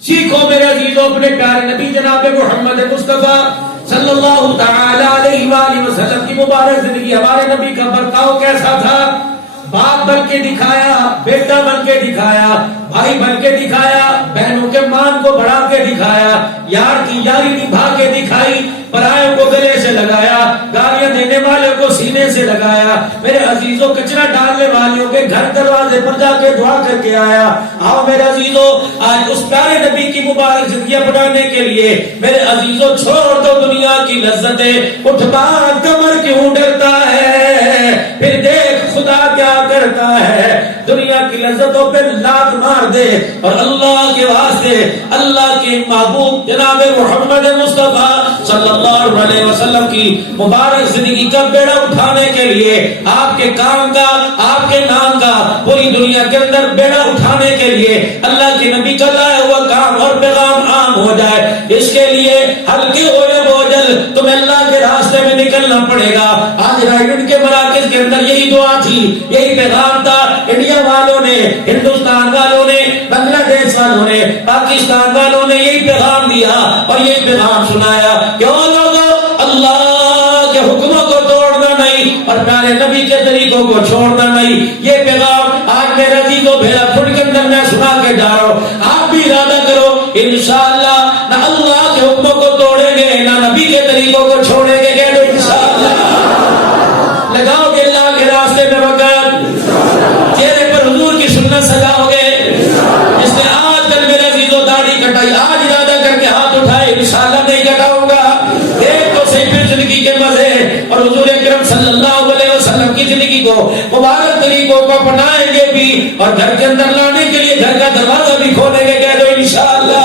سیکھو میرے عزیزوں اپنے پیارے نبی جناب محمد مصطفیٰ صلی اللہ تعالی علیہ وآلہ وسلم کی مبارک زندگی. ہمارے نبی کا برتاؤ کیسا تھا؟ باپ بن کے دکھایا, بیٹا بن کے دکھایا, بھائی بن کے دکھایا, بہنوں کے مان کو بڑھا کے دکھایا, یار کی یاری نبھا کے دکھائی, پرائے کو گلے سے لگایا, گالیاں دینے والوں کو سینے سے لگایا. میرے عزیزوں کچرا ڈالنے والوں کے گھر دروازے پر جا کے دعا کر کے آیا. آؤ میرے عزیزوں آج اس پیارے نبی کی مبارک زندگی اپنانے کے لیے میرے عزیزوں چھوڑ دو دنیا کی لذتیں. اٹھ بات کمر کیوں ڈرتا ہے, پھر دیکھ خدا کیا کرتا ہے. دنیا کی لذتوں پہ لات مار دے اور اللہ کے واسطے اللہ کے محبوب جناب محمد مصطفیٰ صلی اللہ علیہ وسلم کی مبارک زندگی کا بیڑا اٹھانے کے لیے, آپ کے کام کا, آپ کے نام کا پوری دنیا کے اندر بیڑا اٹھانے کے لیے اللہ کے نبی کا لایا ہوا کام اور پیغام عام ہو جائے, اس کے لیے ہلکے ہو یا بوجھل تمہیں اللہ کے راستے میں نکلنا پڑے گا. آج رائڈن کے مراکز کے اندر یہی دعا تھی, یہی پیغام تھا. انڈیا والوں نے, ہندوستان والوں نے, بنگلہ دیش والوں نے, پاکستان والوں نے یہی پیغام دیا اور یہی پیغام سنایا. کیوں لوگوں اللہ کے حکموں کو توڑنا نہیں اور پیارے نبی کے طریقوں کو چھوڑنا نہیں. یہ پیغام آج میرے عزیزوں بھیڑا پھٹ کے اندر میں سنا کے جا رہا ہوں. آپ بھی ارادہ کرو انشاءاللہ نہ اللہ کے حکموں کو توڑیں گے نہ نبی کے طریقوں کو چھوڑیں گے. کہہ دو انشاءاللہ. لگاؤ گے اللہ کے راستے میں وقت, چہرے پر حضور کی سنت سجاؤ گے. جس نے آج کل میرے عزیزوں داڑھی کٹائی آج ارادہ کر کے ہاتھ اٹھائے انشاءاللہ نہیں کٹاؤں گا. ایک تو صحیح پھر زندگی کے مزے اور حضور اکرم صلی اللہ علیہ وسلم کی زندگی کو مبارک طریقوں کو اپنائیں گے بھی اور گھر کے اندر لانے کے لیے گھر کا دروازہ بھی کھولیں گے. کہہ دو انشاءاللہ.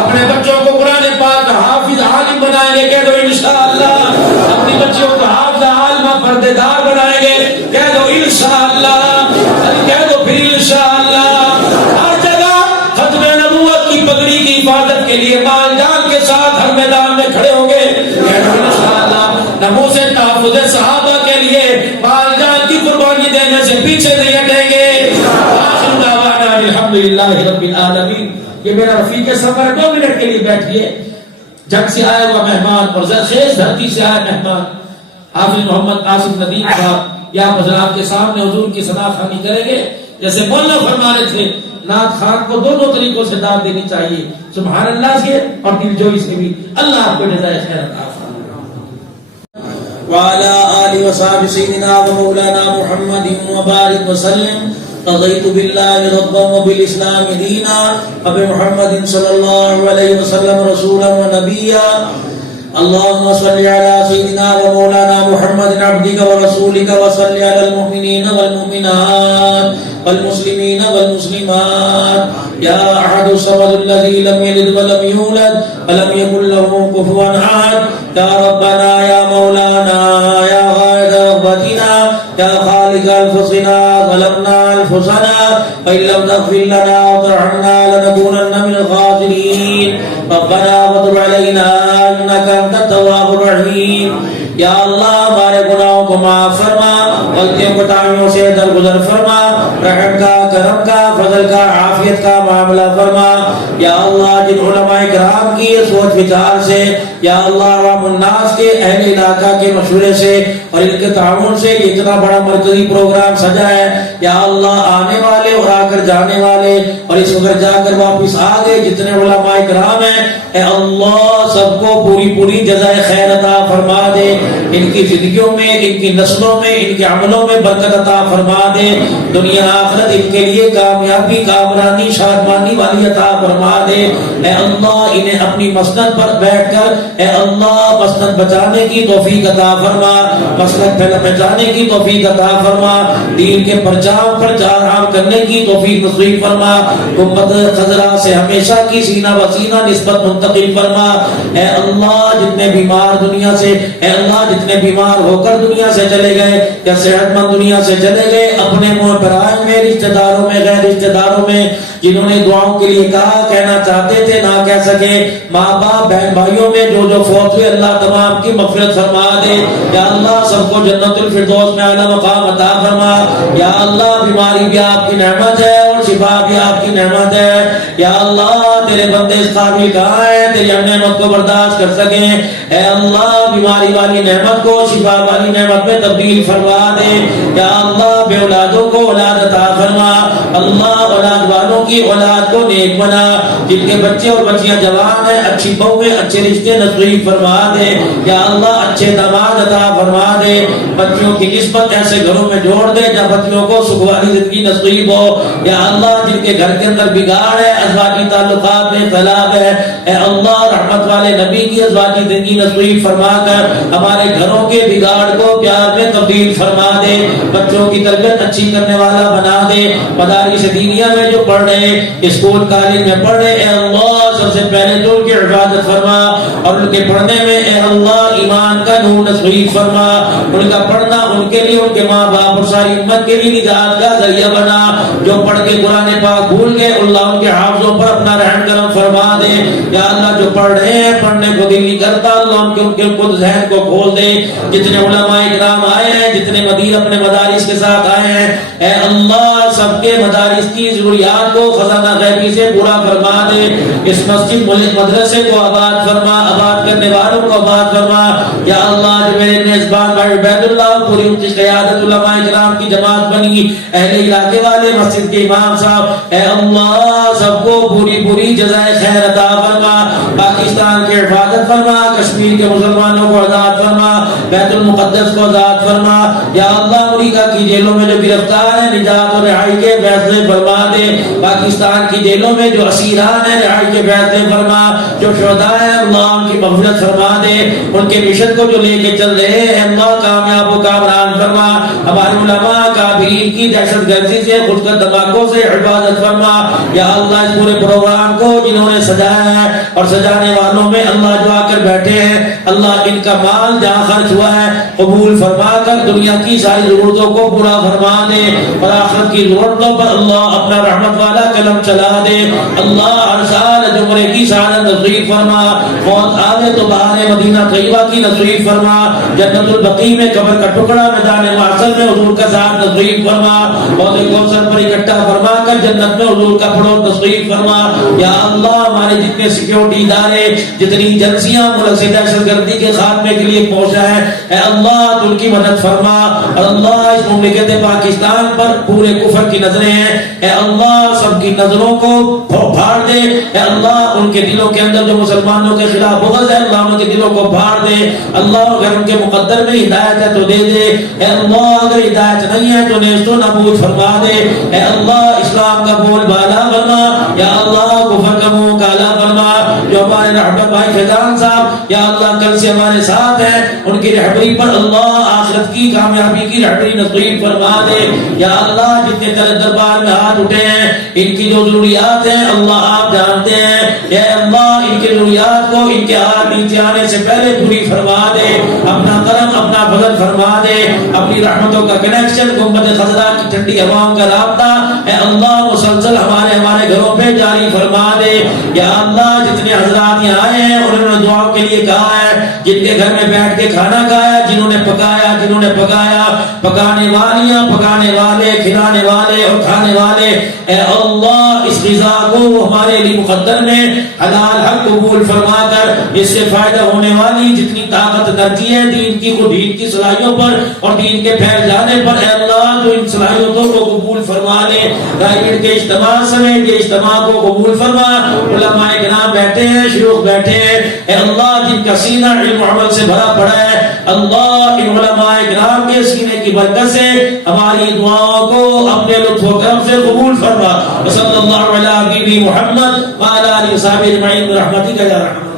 اپنے بچوں کو قرآن پاک حافظ عالم بنائیں گے. کہہ دو انشاءاللہ. اپنی بچوں کو حافظ عالمہ پردیدار بنائیں گے. کہہ دو انشاءاللہ. کہہ دو پھر انشاءاللہ. ہر جگہ ختم نبوت کی پگڑی کی حفاظت کے لیے مال جان کے ساتھ ہر میدان میں کھڑے ہوں گے. کہہ دو انشاءاللہ. نمو سے تحفظ صحابہ کے لیے مال جان کی قربانی دینے سے پیچھے نہیں ہٹیں گے. آخر دعوانا الحمدللہ رب العالمین. یہ میرا رفیق سفر 2 منٹ کے لیے بیٹھیے. جنگ سے آیا ہوا مہمان اور زرخیز دھرتی سے آیا مہمان حافظ محمد آصف ندیم صاحب یا حضرات کے سامنے حضور کی ثنا خوانی کریں گے. جیسے مولانا فرما رہے تھے نعت خان کو دونوں طریقوں سے داد دینی چاہیے, سبحان اللہ سے اور دل جوئی سے بھی. اللہ آپ کو جزائے خیر عطا فرمائے. وعلى آله وصحبه سيدنا ومولانا محمد وبارك وسلم. رضيت بالله ربا وبالإسلام دينا وبمحمد صلى الله عليه وسلم رسولا ونبيا. اللهم صل على سيدنا ومولانا محمد عبدك ورسولك وصل على المؤمنين والمؤمنات والمسلمين والمسلمات. يا أحد الصمد الذي لم يلد ولم يولد ولم يكن له كفوا أحد. يا ربنا يا مولانا يا غائب رغبتنا يا خالق أنفسنا ظلمنا أنفسنا وإن لم تغفر لنا وترحمنا لنكونن من الخاسرين. ربنا وتب علينا إنك أنت التواب الرحيم. یا اللہ ہمارے گناہوں کو معاف فرما، غلطیوں کوتاہیوں سے درگزر فرما، رحم کا، کرم کا، فضل کا، عافیت کا معاملہ فرما. یا اللہ جن علماء کرام کی سوچ وچار سے، یا اللہ عوام الناس کے اہل علاقہ کے مشورے سے اور ان کے تعاون سے یہ اتنا بڑا مرکزی پروگرام سجا ہے، یا اللہ آنے والے اور آ کر جانے والے اور اس وقت جا کر واپس آ گئے جتنے علماء کرام ہیں، اے اللہ سب کو پوری پوری جزائے خیر عطا فرما دے. ان کی زندگیوں میں، ان کی نسلوں میں، ان کے عملوں میں برکت عطا فرما دے. دنیا آخرت ان کے لیے کامیابی، کامرانی، شادمانی والی عطا فرما دے. اے اللہ انہیں اپنی مسند پر بیٹھ کر اے اللہ مسند بچانے کی توفیق عطا فرما، مسند بچانے کی توفیق عطا فرما، دین کے پرچام پر چار عام کرنے کی توفیق نصیب فرما. امت خضرا سے ہمیشہ کی سینہ بسینہ نسبت منتقل فرما. اے اللہ جتنے بیمار دنیا سے، اے اللہ جتنے بیمار ہو کر دنیا سے چلے گئے یا صحت مند دنیا سے چلے گئے، اپنے محترم میں، رشتہ داروں میں، غیر رشتہ داروں میں جنہوں نے دعاؤں کے لیے کہا، کہنا چاہتے تھے نہ کہہ سکے، ماں باپ بہن بھائیوں میں جو فوت ہوئے، اللہ تمام کی مغفرت فرما دے. یا اللہ سب کو جنت الفردوس میں اعلی مقام عطا فرما. یا اللہ بیماری بھی آپ کی نعمت ہے اور شفا بھی آپ کی نعمت ہے. یا اللہ تیرے بندے اس قابل کہاں ہیں تیری ہم نعمت کو برداشت کر سکیں. اے اللہ بیماری والی نعمت کو شفا والی نعمت میں تبدیل فرما دے. یا اللہ بے اولادوں کو اولاد عطا فرما. اللہ اولاد والوں کی اولاد کو نیک بنا. جن کے بچے اور بچیاں جوان ہیں اچھی بہویں، اچھے رشتے نصیب فرما دے. یا اللہ اچھے داماد عطا فرما دے. بچیوں کی نسبت ایسے گھروں میں جوڑ دے جہاں بچیوں کو سکھ والی زندگی نصیب ہو. یا اللہ جن کے گھر کے اندر بگاڑ ہے، ازواجی تعلقات میں اختلاف ہے، اے اللہ رحمت والے نبی کی ازواجی زندگی نصیب فرما کر ہمارے گھروں کے بگاڑ کو پیار میں تبدیل فرما دے. بچوں کی تربیت اچھی کرنے والا بنا دے. مدارس دینیہ میں جو پڑھ رہے، اسکول کالج میں پڑھ رہے، اے اللہ سب سے پہلے تو ان کی حفاظت فرما اور ان کے پڑھنے میں اے اللہ ایمان کا نور نصیب فرما. ان کا پڑھنا ان کے لیے، ان کے ماں باپ اور ساری امت کے لیے نجات کا ذریعہ بنا. جو پڑھ کے قرآن پاک بھول گئے اللہ ان کے حافظوں پر اپنا رحم کرم فرما دے. یا اللہ جو پڑھ رہے ہیں پڑھنے کو دل نہیں کرتا، اللہ ان کے خود ذہن کو کھول دے. جتنے علماء کرام آئے ہیں، جتنے مدیر اپنے مدارس کے ساتھ آئے ہیں، اے اللہ سب کے مدارس کی ضروریات کو خزانہ غیبی سے پورا فرما دے. اس مسجد مدرسے کو آباد فرما، آباد کرنے والوں کو آباد فرما. یا اللہ جو میرے میزبان بھائی عبید اللہ پوری ان کی قیادت علماء کرام کی جماعت بنی، اہل علاقے والے مسجد کے امام صاحب، اے اللہ سب کو پوری پوری جزائے خیر عطا فرما. پاکستان کی حفاظت فرما، کشمیر کے مسلمانوں کو آزاد فرما، بیت المقدس کو آزاد فرما. یا اللہ امریکہ کی جیلوں میں جو گرفتار ہیں نجات اور رہائی کے فیصلے فرما دے. پاکستان کی جیلوں میں جو اسیران ہیں رہائی کے فیصلے فرما. جو شہداء ہیں اللہ ان کی مغفرت فرما دے. ان کے مشن کو جو لے کے چل رہے ہیں اللہ کامیاب و کامران فرما. ہمارے علماء کافرین کی دہشت گردی سے، خود کا دھماکوں سے حفاظت فرما. یا اللہ اس پورے پروگرام کو جنہوں نے سجایا ہے اور سجانے والوں میں اللہ جو آ کر بیٹھے ہیں، اللہ ان کا مال جہاں خرچ ہوا ہے قبول فرما کر دنیا کی ساری ضرورتوں کو پورا فرما دے اور آخرت کی ضرورتوں پر اللہ اپنا رحمت والا قلم چلا دے. اللہ ہر سال جمعے کی سعادت نصیب فرما. موت آنے تو بہار مدینہ طیبہ کی نصیب فرما. جنت البقیع میں قبر کا ٹکڑا میدان محشر میں حضور کا ذات نصیب فرما، حوض کوثر پر اکٹھا فرما کر جنت میں حضور کا پڑوس نصیب فرما۔ یا اللہ ہمارے جتنے سیکیورٹی ادارے، جتنی ایجنسیاں ملک سے دہشت گردی کے خاتمے کے لیے پہنچا ہے، اے اللہ تو ان کی مدد فرما۔ اور اللہ اس مملکت پاکستان پر پورے کفر کی نظریں ہیں، اے اللہ سب کی نظروں کو پھاڑ دے۔ اے اللہ ان کے دلوں کے اندر جو مسلمانوں کے خلاف بغض ہے، اللہ ان کے دلوں کو پھاڑ دے۔ اللہ اگر ان کے مقدر میں ہدایت ہے تو دے دے، اے اللہ اگر ہدایت نہیں ہے تو نیست و نابود فرما دے۔ اے اللہ اسلام کا بول بالا فرما، یا اللہ کفر کا منہ کالا فرما۔ جو ہمارے رحمت بھائی فیضان صاحب یا اللہ کل سے ہمارے ساتھ ہیں، ان کی رہبری پر اللہ آخرت کی کامیابی کی رہبری نصیب فرما دے۔ یا اللہ جتنے تیرے دربار میں ہاتھ اٹھے ہیں، ان کی جو ضروریات ہیں اللہ آپ جانتے ہیں، اے اللہ ان کی ضروریات کو ان کے ہاتھ نیچے آنے سے پہلے پوری فرما دے۔ اپنا کرم اپنا فضل فرما دے، اپنی رحمتوں کا کنیکشن گنبد خضرا کی ٹھنڈی ہواؤں کا رابطہ اے اللہ مسلسل ہمارے گھروں پہ جاری فرما دے۔ یا اللہ جتنے حضرات یہاں آئے ہیں انہوں نے دعا کے لیے کہا ہے، جن کے گھر میں بیٹھ کے کھانا کھایا، جنہوں نے پکایا، جنہوں نے پکایا، پکانے والیاں، پکانے والے، کھلانے والے اور کھانے والے، اے اللہ اس غذا کو ہمارے لیے مقدر میں حلال حق قبول فرما کر اس سے فائدہ ہونے والی جتنی طاقت درجی ہے دین کی کو دین کی صلاحیوں پر اور دین کے پھیل جانے پر، اے اللہ تو ان صلاحیتوں کو قبول فرما لے۔ رائٹ کے اجتماع سمیت یہ اجتماع کو قبول فرما۔ علماء کرام بیٹھے ہیں، شیوخ بیٹھے ہیں، اے اللہ جن کا سینہ علم و عمل سے بھرا پڑا ہے، اللہ ان علماء کرام کے سینے کی برکت سے ہماری دعاؤں کو اپنے لطف و کرم سے قبول فرما۔ صلی اللہ علیہ وسلم محمد وعلی آلہ وصحبہ اجمعین برحمتک یا ارحم